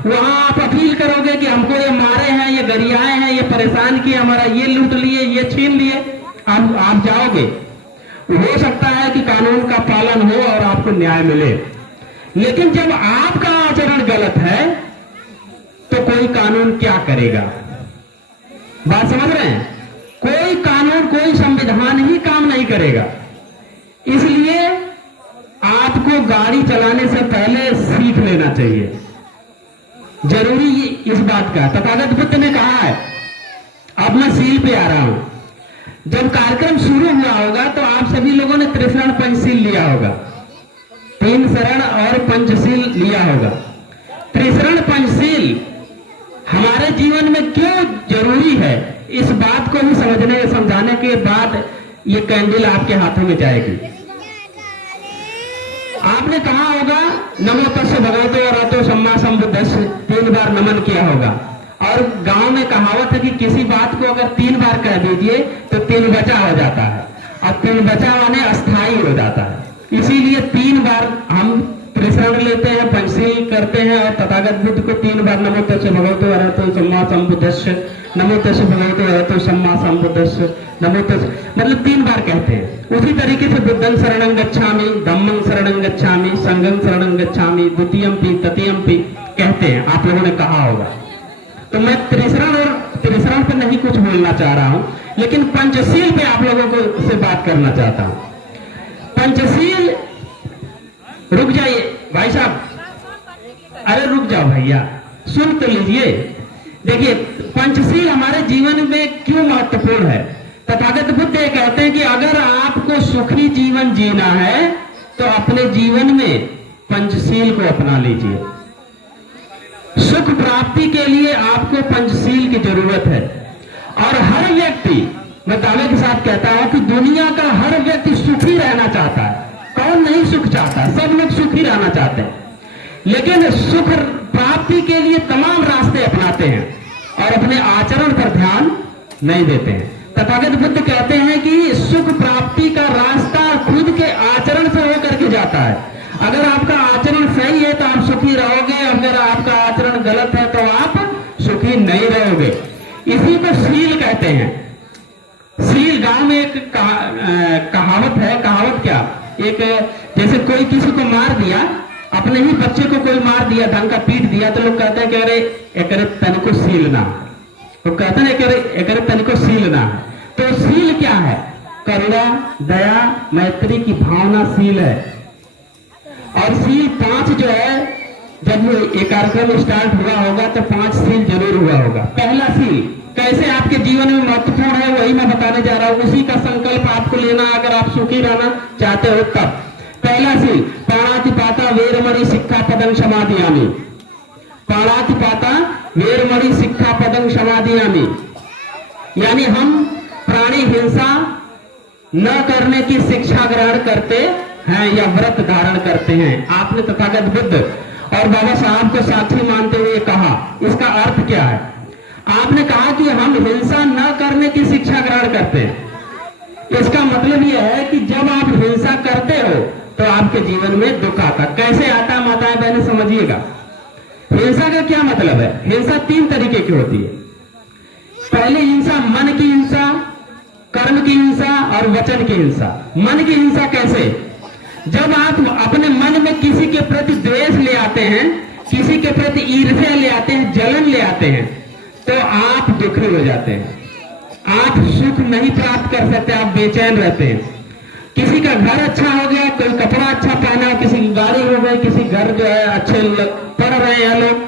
वहां आप अपील करोगे कि हमको ये मारे हैं, ये गरियाए हैं, ये परेशान किए, हमारा ये लूट लिए, ये छीन लिए, आप जाओगे। हो सकता है कि कानून का पालन हो और आपको न्याय मिले। लेकिन जब आपका आचरण गलत है तो कोई कानून क्या करेगा? बात समझ रहे हैं? कोई कानून, कोई संविधान ही काम नहीं करेगा। इसलिए आपको गाड़ी चलाने से पहले सीख लेना चाहिए। जरूरी इस बात का तथागत बुद्ध ने कहा है। अब मैं सील पे आ रहा हूं। जब कार्यक्रम शुरू हुआ होगा तो आप सभी लोगों ने त्रिशरण पंचशील लिया होगा, 3 शरण और पंचशील लिया होगा। त्रिशरण पंचशील हमारे जीवन में क्यों जरूरी है, इस बात को भी समझने समझाने के बाद ये कैंडल आपके हाथों में जाएगी। आपने कहा होगा नमो तस्य भगवतो अरहतो सम्मा सम्बुद्धस्य, 3 बार नमन किया होगा। और गांव में कहावत है कि किसी बात को अगर 3 बार कह दीजिए तो 3 बचा हो जाता है, और 3 बचा माने अस्थायी हो जाता है। इसीलिए 3 बार हम त्रिशरण लेते हैं, पंचशील करते हैं, और तथागत बुद्ध को 3 बार नमो तस्य भगवतो अरहतो सम्मा सम्बुद्धस्य, नमो तस्य भगवतो अरहतो सम्मा सम्बुद्धस्य, नमो तस्य, मतलब 3 बार कहते हैं। उसी तरीके से बुद्धं शरणं गच्छामि, धम्मं शरणं गच्छामि, संघं शरणं गच्छामि, द्वितीयंपि तृतीयंपि कहते हैं। आप लोगों ने कहा होगा। तो मैं त्रिशरण पे नहीं कुछ बोलना चाह रहा हूं, लेकिन पंचशील पे आप लोगों को से बात करना चाहता हूं। पंचशील, रुक जाइए भाई साहब, अरे रुक जाओ भैया, सुन तो लीजिए। देखिए पंचशील हमारे जीवन में क्यों महत्वपूर्ण है। तथागत बुद्ध ये कहते हैं कि अगर आपको सुखी जीवन जीना है तो अपने जीवन में पंचशील को अपना लीजिए। सुख प्राप्ति के लिए आपको पंचशील की जरूरत है। और हर व्यक्ति, मैं दावे के साथ कहता हूं कि दुनिया का हर व्यक्ति सुखी रहना चाहता है। कौन नहीं सुख चाहता? सब लोग सुखी रहना चाहते हैं, लेकिन सुख प्राप्ति के लिए तमाम रास्ते अपनाते हैं और अपने आचरण पर ध्यान नहीं देते हैं। तथागत बुद्ध कहते हैं कि सुख प्राप्ति का रास्ता खुद के आचरण से होकर के जाता है। अगर आपका आचरण सही है तो आप सुखी रहोगे, अगर आपका आचरण गलत है तो आप सुखी नहीं रहोगे। इसी को शील कहते हैं। शील, गांव में एक कहावत है। कहावत क्या, एक जैसे कोई किसी को मार दिया, अपने ही बच्चे को कोई मार दिया, ढंग का पीट दिया, तो लोग कहते हैं कि अरे एकरे तन को सीलना, तो कहते हैं एकरे तन को सीलना। तो शील क्या है? करुणा, दया, मैत्री की भावना शील है। और शील 5 जो है, जब ये कार्यक्रम स्टार्ट हुआ होगा तो 5 शील जरूर हुआ होगा। पहला शील कैसे आपके जीवन में महत्वपूर्ण है वही मैं बताने जा रहा हूं। उसी का संकल्प आपको लेना अगर आप सुखी रहना चाहते हो तब। पहला शील, पाणातिपाता वेरमणि सिक्खापदं समादियामि। पाणातिपाता वेरमणि सिक्खापदं समादियामि, यानी हम प्राणी हिंसा न करने की शिक्षा ग्रहण करते हैं या व्रत धारण करते हैं। आपने तथागत बुद्ध और बाबा साहब को साक्षी मानते हुए कहा, इसका अर्थ क्या है? आपने कहा कि हम हिंसा न करने की शिक्षा ग्रहण करते हैं। इसका मतलब यह है कि जब आप हिंसा करते हो तो आपके जीवन में दुख आता। कैसे आता, माताएं बहनें समझिएगा। हिंसा का क्या मतलब है? हिंसा 3 तरीके की होती है। पहली हिंसा मन की हिंसा, कर्म की हिंसा और वचन की हिंसा। मन की हिंसा कैसे? जब आप अपने मन में किसी के प्रति द्वेष ले आते हैं, किसी के प्रति ईर्ष्या ले आते हैं, जलन ले आते हैं, तो आप दुखी हो जाते हैं। आप सुख नहीं प्राप्त कर सकते, आप बेचैन रहते हैं। किसी का घर अच्छा हो गया, कोई कपड़ा अच्छा पहना, किसी की गाड़ी हो गई, किसी घर जो है अच्छे पढ़ रहे हैं लोग,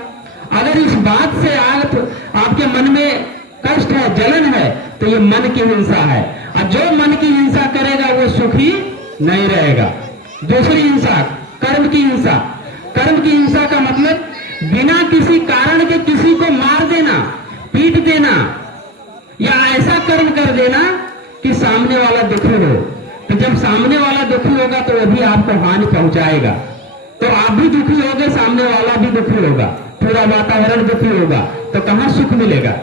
अगर इस बात से आपके मन में कष्ट है, जलन है, तो ये मन की हिंसा है। और जो मन की हिंसा करेगा वो सुखी नहीं रहेगा। दूसरी हिंसा, कर्म की हिंसा। कर्म की हिंसा का मतलब बिना किसी कारण के किसी को मार देना, पीट देना या ऐसा कर्म कर देना कि सामने वाला दुखी हो। तो जब सामने वाला दुखी होगा तो वो भी आपको हानि पहुंचाएगा, तो आप भी दुखी होगे, सामने वाला भी दुखी होगा, पूरा वातावरण दुखी होगा, तो कहां सुख मिलेगा?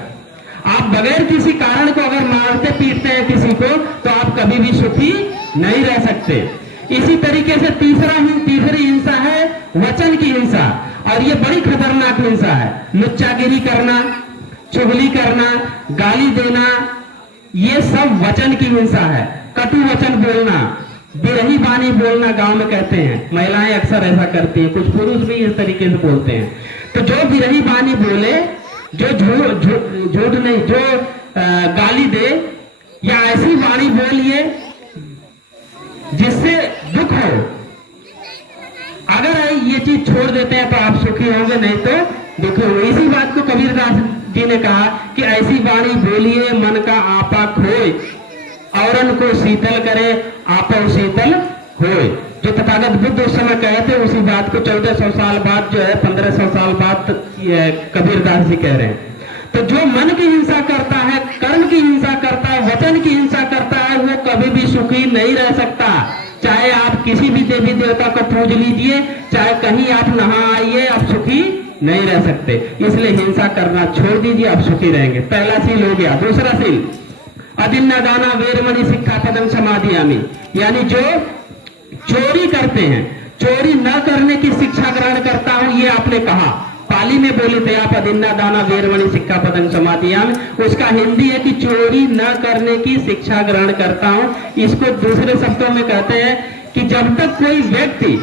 आप बगैर किसी कारण को अगर मारते पीटते हैं किसी को तो आप कभी भी सुखी नहीं रह सकते। इसी तरीके से तीसरी हिंसा है वचन की हिंसा, और ये बड़ी खतरनाक हिंसा है। लुच्चागिरी करना, चुगली करना, गाली देना, ये सब वचन की हिंसा है। कटु वचन बोलना, बिरही बानी बोलना गांव में कहते हैं, महिलाएं अक्सर ऐसा करती हैं, कुछ पुरुष भी इस तरीके से बोलते हैं। तो जो बिरही बानी बोले, जो झूठ नहीं, जो गाली दे या ऐसी वाणी बोलिए जिससे दुख हो, अगर ये चीज छोड़ देते हैं तो आप सुखी होंगे, नहीं तो दुखी होंगे। इसी बात को कबीरदास जी ने कहा कि ऐसी वाणी बोलिए मन का आपा खोए, औरन को शीतल करे आपा शीतल होए। जो तथागत बुद्ध उस समय कहे थे, उसी बात को 1400 साल बाद जो है 1500 साल बाद कबीरदास जी कह रहे हैं। तो जो मन की हिंसा करता है, कर्म की हिंसा करता है, वचन की हिंसा करता है, वो कभी भी सुखी नहीं रह सकता। चाहे आप किसी भी देवी देवता को पूज लीजिए, चाहे कहीं आप नहा आइए, आप सुखी नहीं रह सकते। इसलिए हिंसा करना छोड़ दीजिए, आप सुखी रहेंगे। पहला सील हो गया। दूसरा सील, अदिन्ना दाना वेरमणि सिक्खापदं समादियामि, यानी जो चोरी करते हैं, चोरी न करने की शिक्षा ग्रहण करता हूं, ये आपने कहा, पाली में बोले थे आप, अदिन्ना दाना वेरमणि सिक्खापदं समादियामि। उसका हिंदी है कि चोरी न करने की शिक्षा ग्रहण करता हूं। इसको दूसरे शब्दों में कहते हैं कि जब तक कोई व्यक्ति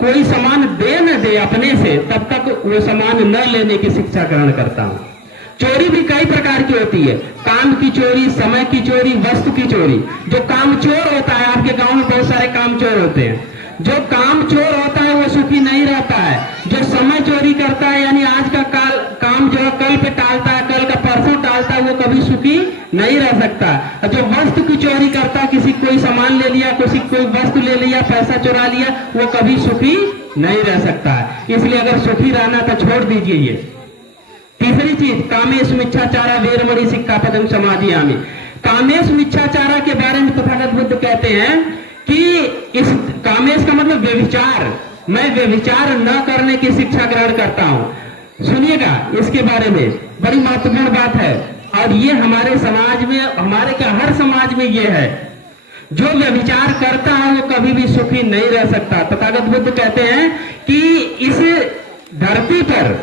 कोई सामान दे न दे अपने से, तब तक वो सामान न लेने की शिक्षा ग्रहण करता हूं। चोरी भी कई प्रकार की होती है, काम की चोरी, समय की चोरी, वस्तु की चोरी। जो काम चोर होता है, आपके गांव में बहुत सारे काम चोर होते हैं, जो काम चोर होता है वो सुखी नहीं रहता है। जो समय चोरी करता है, यानी आज का काम जो है कल पे टालता है, कल का परसों टालता है, वो कभी सुखी नहीं रह सकता। जो वस्तु की चोरी करता है, किसी कोई सामान ले लिया, किसी कोई वस्तु ले लिया, पैसा चुरा लिया, वो कभी सुखी नहीं रह सकता है। इसलिए अगर सुखी रहना तो छोड़ दीजिए ये। तीसरी चीज, कामेश मिच्छाचारा वेरमणि सिक्खापदं समादियामि। कामेश मिच्छाचारा के बारे में तथागत बुद्ध कहते हैं कि इस कामेश का मतलब व्यभिचार, मैं व्यभिचार न करने की शिक्षा ग्रहण करता हूं। सुनिएगा इसके बारे में, बड़ी महत्वपूर्ण बात है। और ये हमारे समाज में, हमारे क्या हर समाज में ये है, जो व्यभिचार करता है वो कभी भी सुखी नहीं रह सकता। तथागत बुद्ध कहते हैं कि इस धरती पर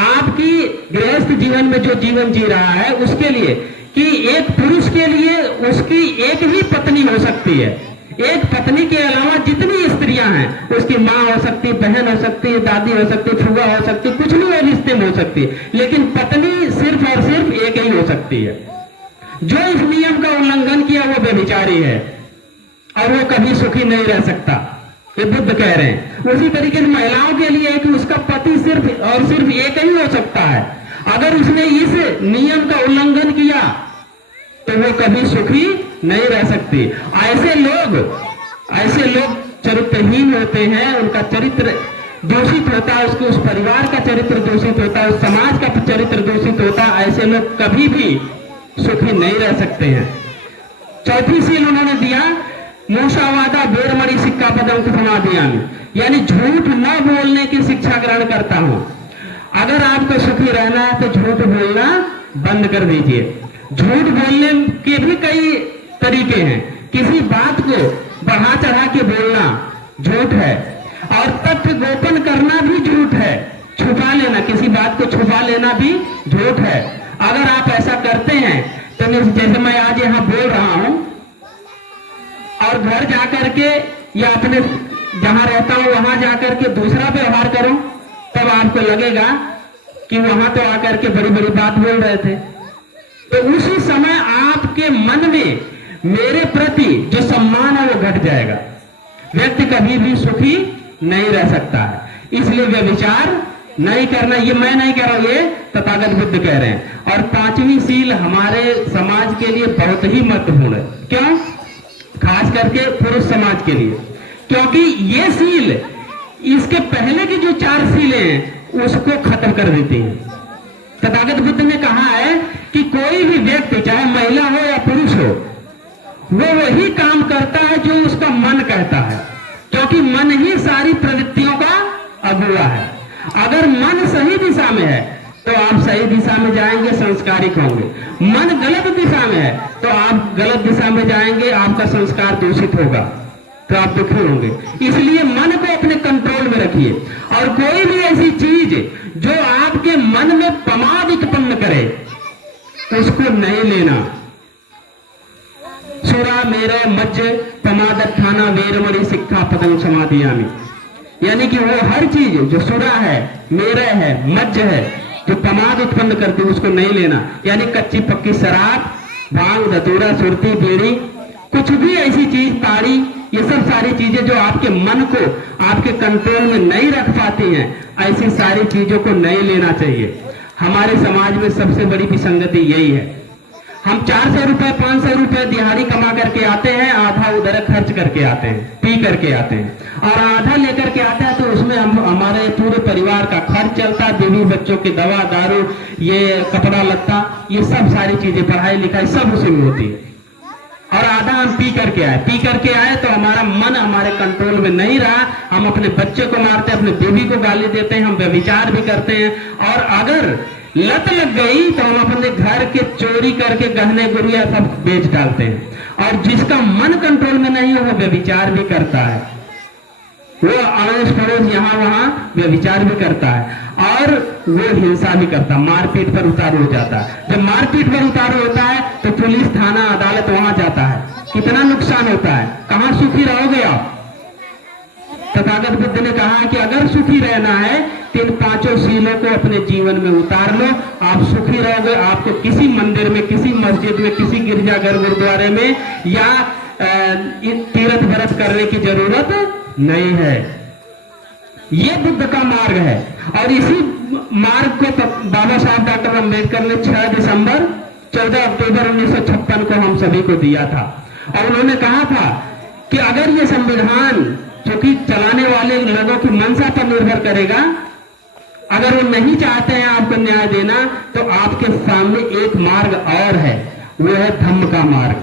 आपकी गृहस्थ जीवन में जो जीवन जी रहा है उसके लिए, कि एक पुरुष के लिए उसकी एक ही पत्नी हो सकती है। एक पत्नी के अलावा जितनी स्त्रियां हैं, उसकी माँ हो सकती है, बहन हो सकती है, दादी हो सकती है, फूफा हो सकती है, कुछ भी और रिश्ते में हो सकती है, लेकिन पत्नी सिर्फ और सिर्फ एक ही हो सकती है। जो इस नियम का उल्लंघन किया वो व्यभिचारी है और वो कभी सुखी नहीं रह सकता, ये बुद्ध कह रहे हैं। उसी तरीके से महिलाओं के लिए है कि उसका पति सिर्फ और सिर्फ एक ही हो सकता है। अगर उसने इस नियम का उल्लंघन किया तो वो कभी सुखी नहीं रह सकती। ऐसे लोग चरित्रहीन होते हैं, उनका चरित्र दूषित होता है, उसको उस परिवार का चरित्र दूषित होता है, उस समाज का चरित्र दूषित होता है। ऐसे लोग कभी भी सुखी नहीं रह सकते हैं। चौथी सील उन्होंने दिया, मूषावादा बेरमणि सिक्कापदम समाधियामी, यानी झूठ न बोलने की शिक्षा ग्रहण करता हूं। अगर आपको सुखी रहना है तो झूठ बोलना बंद कर दीजिए। झूठ बोलने के भी कई तरीके हैं। किसी बात को बढ़ा चढ़ा के बोलना झूठ है, और तथ्य गोपन करना भी झूठ है। छुपा लेना, किसी बात को छुपा लेना भी झूठ है। अगर आप ऐसा करते हैं तो जैसे मैं आज यहाँ बोल रहा हूं और घर जाकर के या अपने जहां रहता हूं वहां जाकर के दूसरा व्यवहार करूं, तब आपको लगेगा कि वहां तो आकर के बड़ी बड़ी बात बोल रहे थे। तो उसी समय आपके मन में मेरे प्रति जो सम्मान है वो घट जाएगा। व्यक्ति कभी भी सुखी नहीं रह सकता है। इसलिए व्यभिचार नहीं करना, ये मैं नहीं कह रहा हूं, ये तथागत बुद्ध कह रहे हैं। और पांचवी सील हमारे समाज के लिए बहुत ही महत्वपूर्ण है। क्यों? खास करके पुरुष समाज के लिए, क्योंकि ये सील इसके पहले की जो 4 सीलें हैं उसको खत्म कर देती हैं। तथागत बुद्ध ने कहा है कि कोई भी व्यक्ति, चाहे महिला हो या पुरुष हो, वो वही काम करता है जो उसका मन कहता है, क्योंकि मन ही सारी प्रवृत्तियों का अगुआ है। अगर मन सही दिशा में है तो आप सही दिशा में जाएंगे, संस्कारिक होंगे। मन गलत दिशा में है तो आप गलत दिशा में जाएंगे, आपका संस्कार दूषित होगा, तो आप दुखी होंगे। इसलिए मन को अपने कंट्रोल में रखिए, और कोई भी ऐसी चीज जो आपके मन में प्रमाद उत्पन्न करे उसको नहीं लेना। सुरा मेरे मज्ज प्रमादत्थाना वेरमणि सिक्खापदं समाधियामि, यानी कि वो हर चीज जो सुरा है, मेरे है, मज्ज है, जो प्रमाद उत्पन्न करती है उसको नहीं लेना। यानी कच्ची पक्की शराब, भांग, धतूरा, सुरती, बीड़ी, कुछ भी ऐसी चीज, ताड़ी, ये सब सारी चीजें जो आपके मन को आपके कंट्रोल में नहीं रख पाती हैं, ऐसी सारी चीजों को नहीं लेना चाहिए। हमारे समाज में सबसे बड़ी विसंगति यही है। हम 400 रुपए 500 रुपए दिहाड़ी कमा करके आते हैं, आधा उधर खर्च करके आते हैं, पी करके आते हैं, और आधा लेकर के आते हैं तो उसमें हमारे पूरे परिवार का खर्च चलता है, बीवी बच्चों की दवा दारू, ये कपड़ा लत्ता, ये सब सारी चीजें, पढ़ाई लिखाई सब उसी में होती है। और आधा हम पी करके आए तो हमारा मन हमारे कंट्रोल में नहीं रहा, हम अपने बच्चे को मारते हैं, अपने बीवी को गाली देते हैं, हम व्यभिचार भी करते हैं, और अगर लत लग गई तो हम अपने घर के चोरी करके गहने गुड़िया सब बेच डालते हैं। और जिसका मन कंट्रोल में नहीं है वो व्यभिचार भी करता है, वो अड़ोस पड़ोस यहाँ वहां व्यभिचार भी करता है, और वो हिंसा भी करता है, मारपीट पर उतारू हो जाता है। जब मारपीट पर उतारू होता है तो पुलिस, थाना, अदालत वहां जाता है, कितना नुकसान होता है। कहां सुखी रहोगे आप? तथागत बुद्ध ने कहा है कि अगर सुखी रहना है तो इन 5 सीलों को अपने जीवन में उतार लो, आप सुखी रहोगे। आपको किसी मंदिर में, किसी मस्जिद में, किसी गिरजाघर गुरुद्वारे में या तीर्थ व्रत करने की जरूरत नहीं है। ये बुद्ध का मार्ग है, और इसी मार्ग को बाबा साहब डॉक्टर अम्बेडकर ने 6 दिसंबर 14 अक्टूबर 1956 को हम सभी को दिया था। और उन्होंने कहा था कि अगर ये संविधान जो कि चलाने वाले लोगों की मंशा पर निर्भर करेगा, अगर वो नहीं चाहते हैं आपको न्याय देना, तो आपके सामने एक मार्ग और है, वो है धम्म का मार्ग।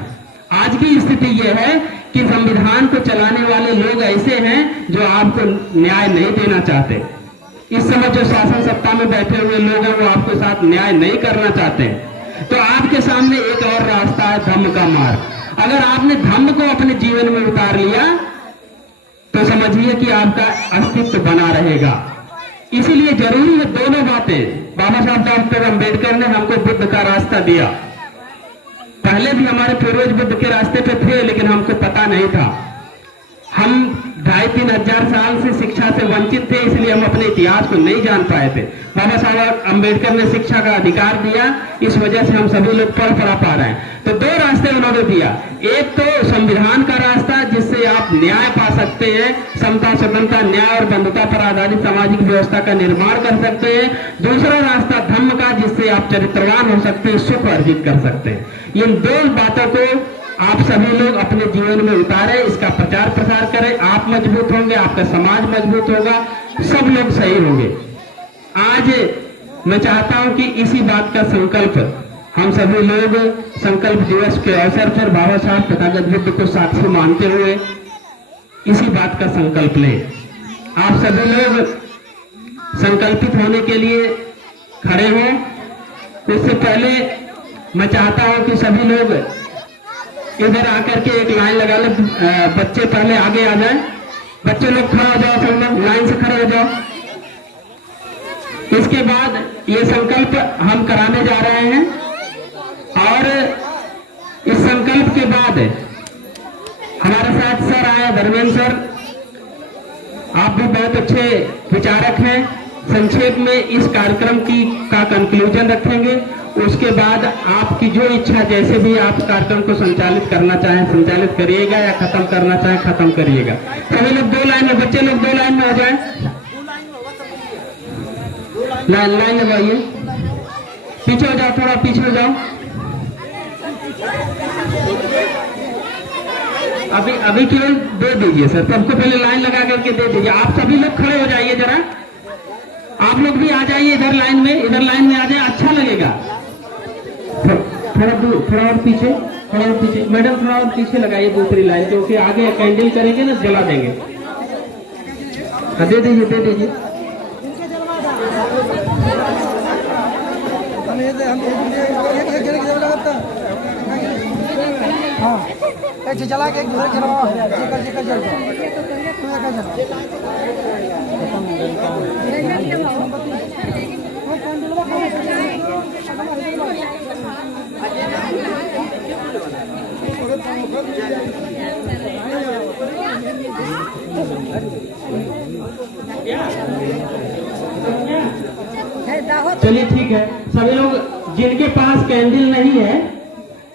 आज की स्थिति यह है कि संविधान को चलाने वाले लोग ऐसे हैं जो आपको न्याय नहीं देना चाहते। इस समय जो शासन सत्ता में बैठे हुए लोग हैं वो आपके साथ न्याय नहीं करना चाहते हैं। तो आपके सामने एक और रास्ता है, धम्म का मार्ग। अगर आपने धम्म को अपने जीवन में उतार लिया तो समझिए कि आपका अस्तित्व बना रहेगा। इसीलिए जरूरी है दोनों बातें। बाबा साहब डॉक्टर अम्बेडकर ने हमको बुद्ध का रास्ता दिया। पहले भी हमारे पूर्वज बुद्ध के रास्ते पे थे, लेकिन हमको पता नहीं था। हम 2,500-3 हजार साल से शिक्षा से वंचित थे, इसलिए हम अपने इतिहास को नहीं जान पाए थे। बाबा साहब अम्बेडकर ने शिक्षा का अधिकार दिया, इस वजह से हम सभी लोग पढ़ पा रहे हैं। तो 2 रास्ते उन्होंने दिया। एक तो संविधान का रास्ता, जिससे आप न्याय पा सकते हैं, समता, स्वतंत्रता, न्याय और बंधुता पर आधारित सामाजिक व्यवस्था का निर्माण कर सकते हैं। दूसरा रास्ता धम्म का, जिससे आप चरित्रवान हो सकते हैं, सुख अर्जित कर सकते हैं। इन 2 बातों को आप सभी लोग अपने जीवन में उतारें, इसका प्रचार प्रसार करें। आप मजबूत होंगे, आपका समाज मजबूत होगा, सब लोग सही होंगे। आज मैं चाहता हूं कि इसी बात का संकल्प हम सभी लोग संकल्प दिवस के अवसर पर बाबा साहब तथागत बुद्ध को साक्षी मानते हुए इसी बात का संकल्प लें। आप सभी लोग संकल्पित होने के लिए खड़े हों। उससे पहले मैं चाहता हूं कि सभी लोग इधर आकर के एक लाइन लगा ले। बच्चे पहले आगे आ जाएं। बच्चे लोग खड़ा हो जाओ, सब लोग लाइन से खड़े हो जाओ। इसके बाद ये संकल्प हम कराने जा रहे हैं और इस संकल्प के बाद हमारे साथ सर आए, धर्मेंद्र सर। आप भी बहुत अच्छे विचारक हैं। संक्षेप में इस कार्यक्रम का कंक्लूजन रखेंगे। उसके बाद आपकी जो इच्छा, जैसे भी आप कार्यक्रम को संचालित करना चाहें संचालित करिएगा, या खत्म करना चाहें खत्म करिएगा। सभी लोग 2 लाइन में, बच्चे लोग 2 लाइन में हो जाएं। लाइन लगाइए। पीछे हो जाओ, थोड़ा पीछे हो जाओ। अभी केवल दे दीजिए सर, सबको पहले लाइन लगा करके दे दीजिए। आप सभी लोग खड़े हो जाइए जरा। आप लोग भी आ जाइए इधर लाइन में आ जाए, अच्छा लगेगा। थोड़ा दूर, थोड़ा और पीछे। मैडम थोड़ा और पीछे लगाइए दूसरी लाइन, क्योंकि आगे कैंडल करेंगे ना, जला देंगे। दे दीजिए। जला के एक दूसरे जलवा चलिए ठीक है। सभी लोग जिनके पास कैंडल नहीं है,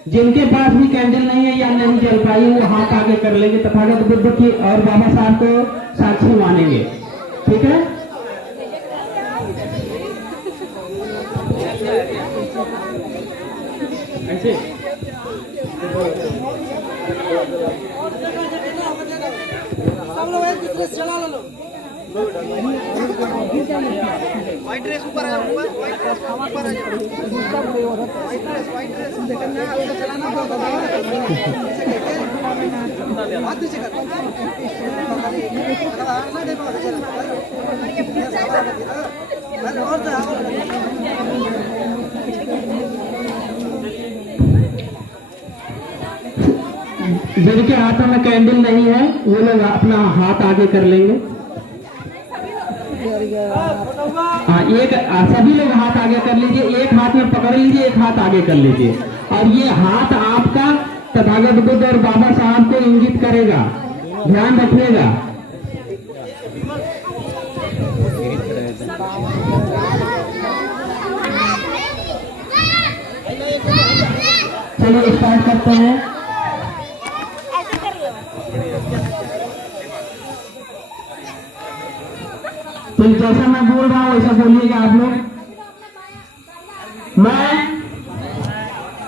जिनके पास भी कैंडल नहीं है या नहीं जल पाई, वो हाथ आगे कर लेंगे। तथागत बुद्ध की और बाबा साहब को साक्षी मानेंगे। ठीक है। ऐसे सब लोग एक दूसरे से चला लो। व्हाइट ड्रेस ऊपर आ जाओ, व्हाइट ड्रेस ऊपर आ जाओ। व्हाइट ड्रेस देखना है, उसको चलाना होगा। हाथ नीचे कर। जिनके हाथों में कैंडल नहीं है वो लोग अपना हाथ आगे कर लेंगे। हाँ, एक सभी लोग हाथ आगे कर लीजिए। एक हाथ में पकड़ लीजिए, एक हाथ आगे कर लीजिए। और ये हाथ आपका तथागत बुद्ध और बाबा साहब को इंगित करेगा, ध्यान रखिएगा। चलिए स्टार्ट करते हैं। तो जैसा मैं बोल रहा हूं वैसा बोलिएगा आप लोग। मैं,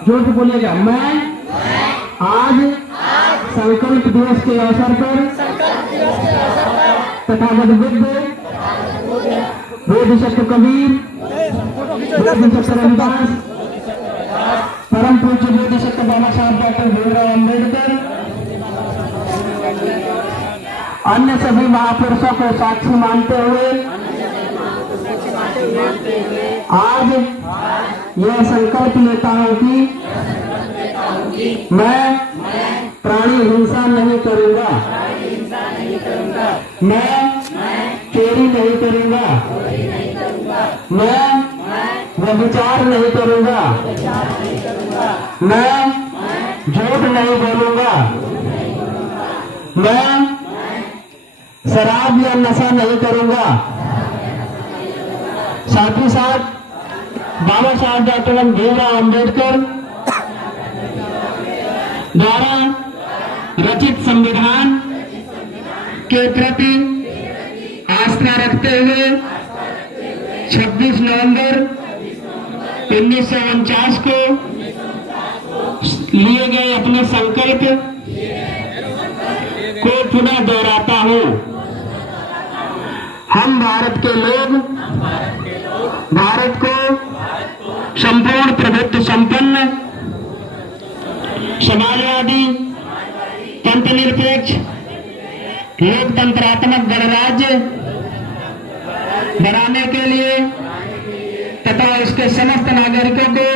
जोर से बोलिएगा। मैं आज संकल्प दिवस के अवसर पर तथागत बुद्ध, बोधिसत्व कबीर, बोधिसत्व रविदास, परम पूज्य बोधिसत्व बाबा साहब डॉक्टर भीमराव अम्बेडकर, अन्य सभी महापुरुषों को साक्षी मानते हुए आज यह संकल्प लेता हूँ कि मैं प्राणी हिंसा नहीं करूँगा, मैं चोरी नहीं करूँगा, मैं व्यभिचार नहीं करूँगा, मैं झूठ नहीं बोलूँगा, मैं शराब या नशा नहीं करूँगा। साथ ही साथ बाबा साहब डॉक्टर भीमराव अम्बेडकर द्वारा रचित संविधान के प्रति आस्था रखते हुए 26 नवंबर 1949 को लिए गए अपने संकल्प को पुनः दोहराता हूँ। हम भारत के लोग भारत को संपूर्ण प्रभुत्व संपन्न समाजवादी तंत्र निरपेक्ष लोकतंत्रात्मक गणराज्य बनाने के लिए तथा इसके समस्त नागरिकों को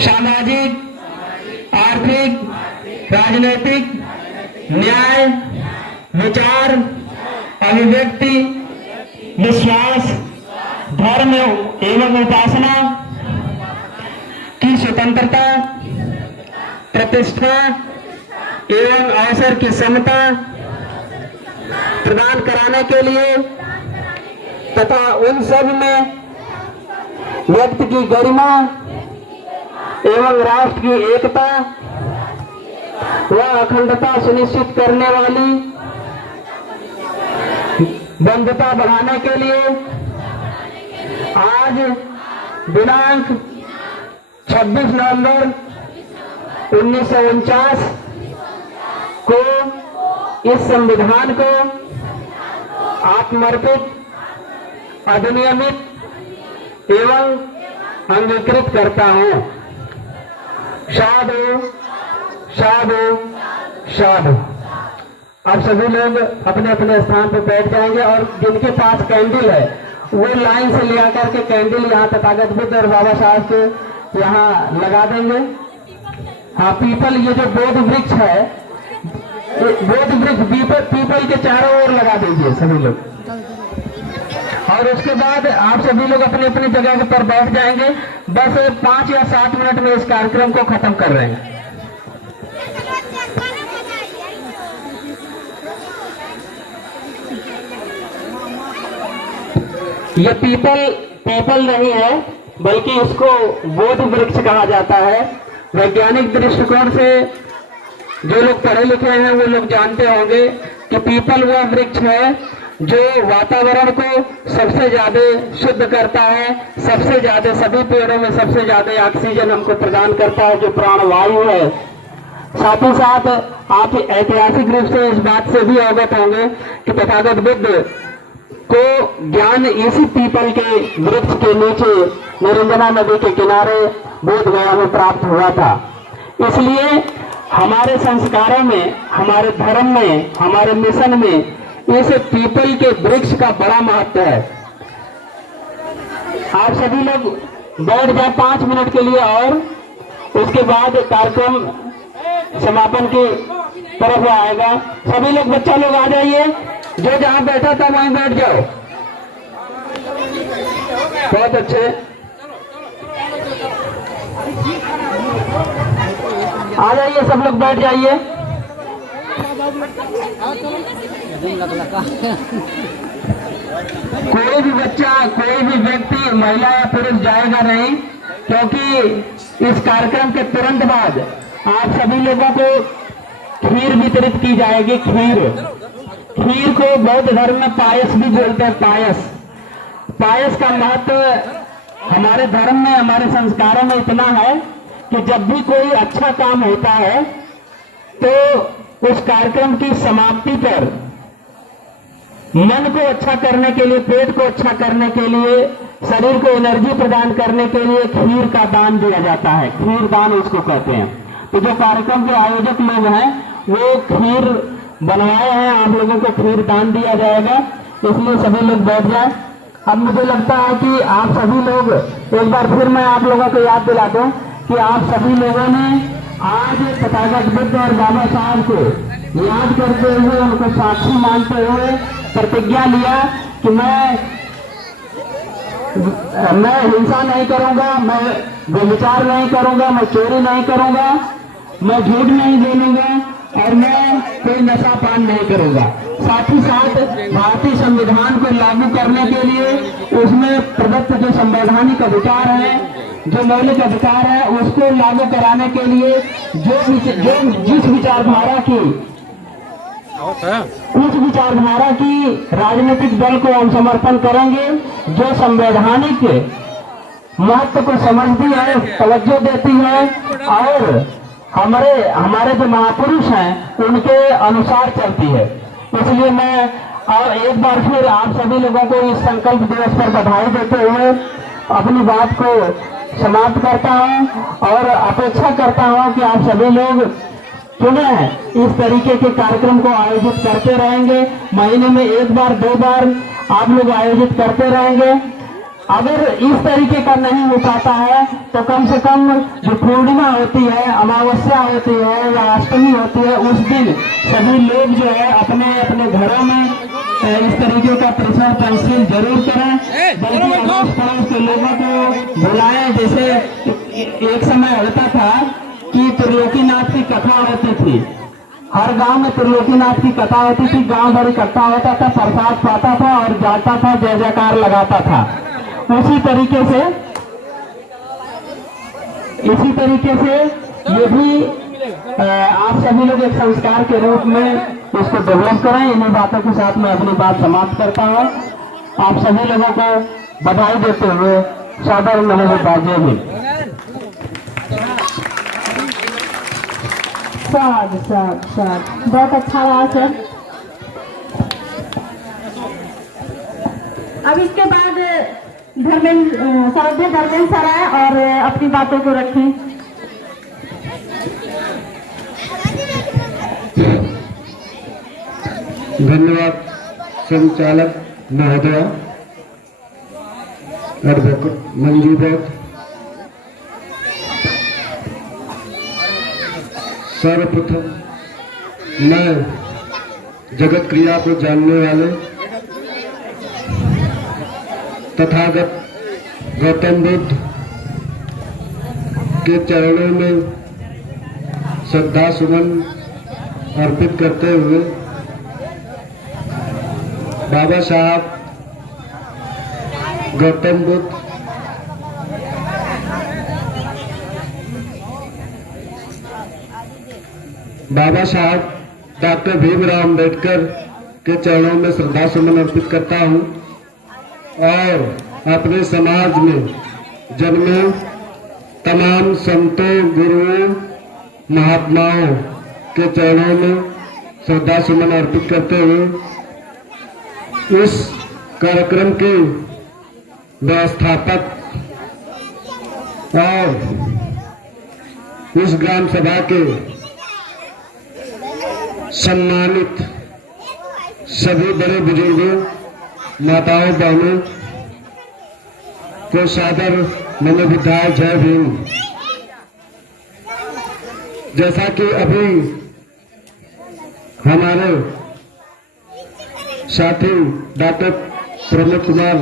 सामाजिक, आर्थिक, राजनीतिक, न्याय, विचार, अभिव्यक्ति, विश्वास, धर्म एवं उपासना की स्वतंत्रता, प्रतिष्ठा एवं अवसर की समता प्रदान कराने के लिए तथा उन सब में व्यक्ति की गरिमा एवं राष्ट्र की एकता व अखंडता सुनिश्चित करने वाली बंधुता बढ़ाने के लिए आज दिनांक 26 नवंबर 1949 को इस संविधान को आत्मर्पित, अधिनियमित एवं अंगीकृत करता हूँ। साधु साधु साधु। अब सभी लोग अपने अपने स्थान पर बैठ जाएंगे और जिनके पास कैंडल है वो लाइन से ले आकर के कैंडल यहाँ तथागत बुद्ध और बाबा साहब के यहाँ लगा देंगे। हाँ, पीपल, ये जो बोध वृक्ष है, बोध वृक्ष पीपल के चारों ओर लगा दीजिए सभी लोग। और उसके बाद आप सभी लोग अपने अपनी जगह पर बैठ जाएंगे। बस 5 या 7 मिनट में इस कार्यक्रम को खत्म कर रहे हैं। यह पीपल नहीं है, बल्कि इसको बोध वृक्ष कहा जाता है। वैज्ञानिक दृष्टिकोण से जो लोग पढ़े लिखे हैं वो लोग जानते होंगे कि पीपल वह वृक्ष है जो वातावरण को सबसे ज्यादा शुद्ध करता है, सबसे ज्यादा, सभी पेड़ों में सबसे ज्यादा ऑक्सीजन हमको प्रदान करता है, जो प्राणवायु है। साथ ही साथ आप ऐतिहासिक रूप से इस बात से भी अवगत होंगे कि तथागत बुद्ध को ज्ञान इसी पीपल के वृक्ष के नीचे निरंजना नदी के किनारे बोध गया में प्राप्त हुआ था। इसलिए हमारे संस्कारों में, हमारे धर्म में, हमारे मिशन में इस पीपल के वृक्ष का बड़ा महत्व है। आप सभी लोग बैठ जाए 5 मिनट के लिए और उसके बाद कार्यक्रम समापन की तरफ आएगा। सभी लोग, बच्चा लोग आ जाइए, जो जहां बैठा था वहीं बैठ जाओ। बहुत अच्छे, आ जाइए, सब लोग बैठ जाइए। कोई भी बच्चा, कोई भी व्यक्ति, महिला या पुरुष जाएगा नहीं, क्योंकि इस कार्यक्रम के तुरंत बाद आप सभी लोगों को खीर वितरित की जाएगी। खीर को बौद्ध धर्म में पायस भी बोलते हैं। पायस का महत्व हमारे धर्म में, हमारे संस्कारों में इतना है कि जब भी कोई अच्छा काम होता है तो उस कार्यक्रम की समाप्ति पर मन को अच्छा करने के लिए, पेट को अच्छा करने के लिए, शरीर को एनर्जी प्रदान करने के लिए खीर का दान दिया जाता है। खीर दान उसको कहते हैं। तो जो कार्यक्रम के आयोजक लोग हैं वो खीर बनवाए हैं, आप लोगों को खीर दान दिया जाएगा। इसलिए सभी लोग बैठ जाए। अब मुझे लगता है कि आप सभी लोग, एक बार फिर मैं आप लोगों को याद दिला दूं कि आप सभी लोगों ने आज तथागत बुद्ध और बाबा साहब को याद करते हुए, उनको साक्षी मानते हुए प्रतिज्ञा लिया कि मैं हिंसा नहीं करूंगा, मैं व्यभिचार नहीं करूंगा, मैं चोरी नहीं करूंगा, मैं झूठ नहीं बोलूंगा और मैं कोई नशा पान नहीं करूंगा। साथ ही साथ भारतीय संविधान को लागू करने के लिए उसमें प्रदत्त जो संवैधानिक अधिकार है, जो मौलिक अधिकार है, उसको लागू कराने के लिए जिस विचारधारा की, उस विचारधारा की राजनीतिक दल को हम समर्थन करेंगे जो संवैधानिक महत्व को समझती है, तवज्जो देती है और हमारे जो महापुरुष हैं उनके अनुसार चलती है। इसलिए मैं और एक बार फिर आप सभी लोगों को इस संकल्प दिवस पर बधाई देते हुए अपनी बात को समाप्त करता हूं और अपेक्षा करता हूं कि आप सभी लोग पुनः इस तरीके के कार्यक्रम को आयोजित करते रहेंगे। महीने में एक बार 2 बार आप लोग आयोजित करते रहेंगे। अगर इस तरीके का नहीं हो पाता है तो कम से कम जो पूर्णिमा होती है, अमावस्या होती है या अष्टमी होती है, उस दिन सभी लोग जो है अपने अपने घरों में इस तरीके का प्रचार पेंसिल जरूर करें, बल्कि अड़ोस पड़ोस के लोगों को बुलाएं। जैसे एक समय होता था कि त्रिलोकीनाथ की कथा होती थी, हर गांव में त्रिलोकीनाथ की कथा होती थी, गांव भर इकट्ठा होता था, प्रसाद पाता था और जाता था, जय जयकार लगाता था। इसी तरीके से ये भी आप सभी लोग एक संस्कार के रूप में इसको डेवलप करें। इन्हीं बातों के साथ मैं अपनी बात समाप्त करता हूँ। आप सभी लोगों को बधाई देते हुए सादर नमस्कार। जय हिंद। बहुत अच्छा रहा सर। अब इसके बाद धर्मेंद्र सर आए और अपनी बातों को रखें। धन्यवाद संचालक महोदय एडवोकेट मंजू भट्ट। सर्वप्रथम मैं जगत क्रिया को जानने वाले तथागत गौतम बुद्ध के चरणों में श्रद्धा सुमन अर्पित करते हुए बाबा साहब गौतम बुद्ध बाबा साहब डॉक्टर भीमराव अंबेडकर के चरणों में श्रद्धा सुमन अर्पित करता हूं और अपने समाज में जन्मे तमाम संतों, गुरुओं, महात्माओं के चरणों में श्रद्धा सुमन अर्पित करते हुए इस कार्यक्रम के व्यवस्थापक और इस ग्राम सभा के सम्मानित सभी बड़े बुजुर्गों, माताओं, बहनों को सादर नमोबुद्धाय जय भीम। जैसा कि अभी हमारे साथी डॉक्टर प्रमोद कुमार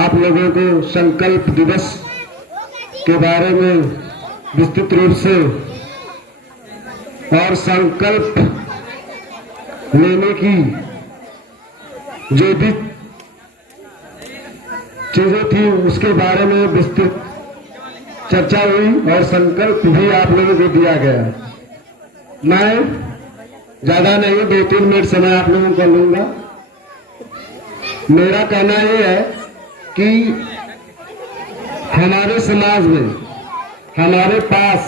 आप लोगों को संकल्प दिवस के बारे में विस्तृत रूप से और संकल्प लेने की जो भी चीजें थी उसके बारे में विस्तृत चर्चा हुई और संकल्प भी आप लोगों को दिया गया। मैं ज्यादा नहीं 2-3 मिनट समय आप लोगों को लूंगा। मेरा कहना यह है कि हमारे समाज में हमारे पास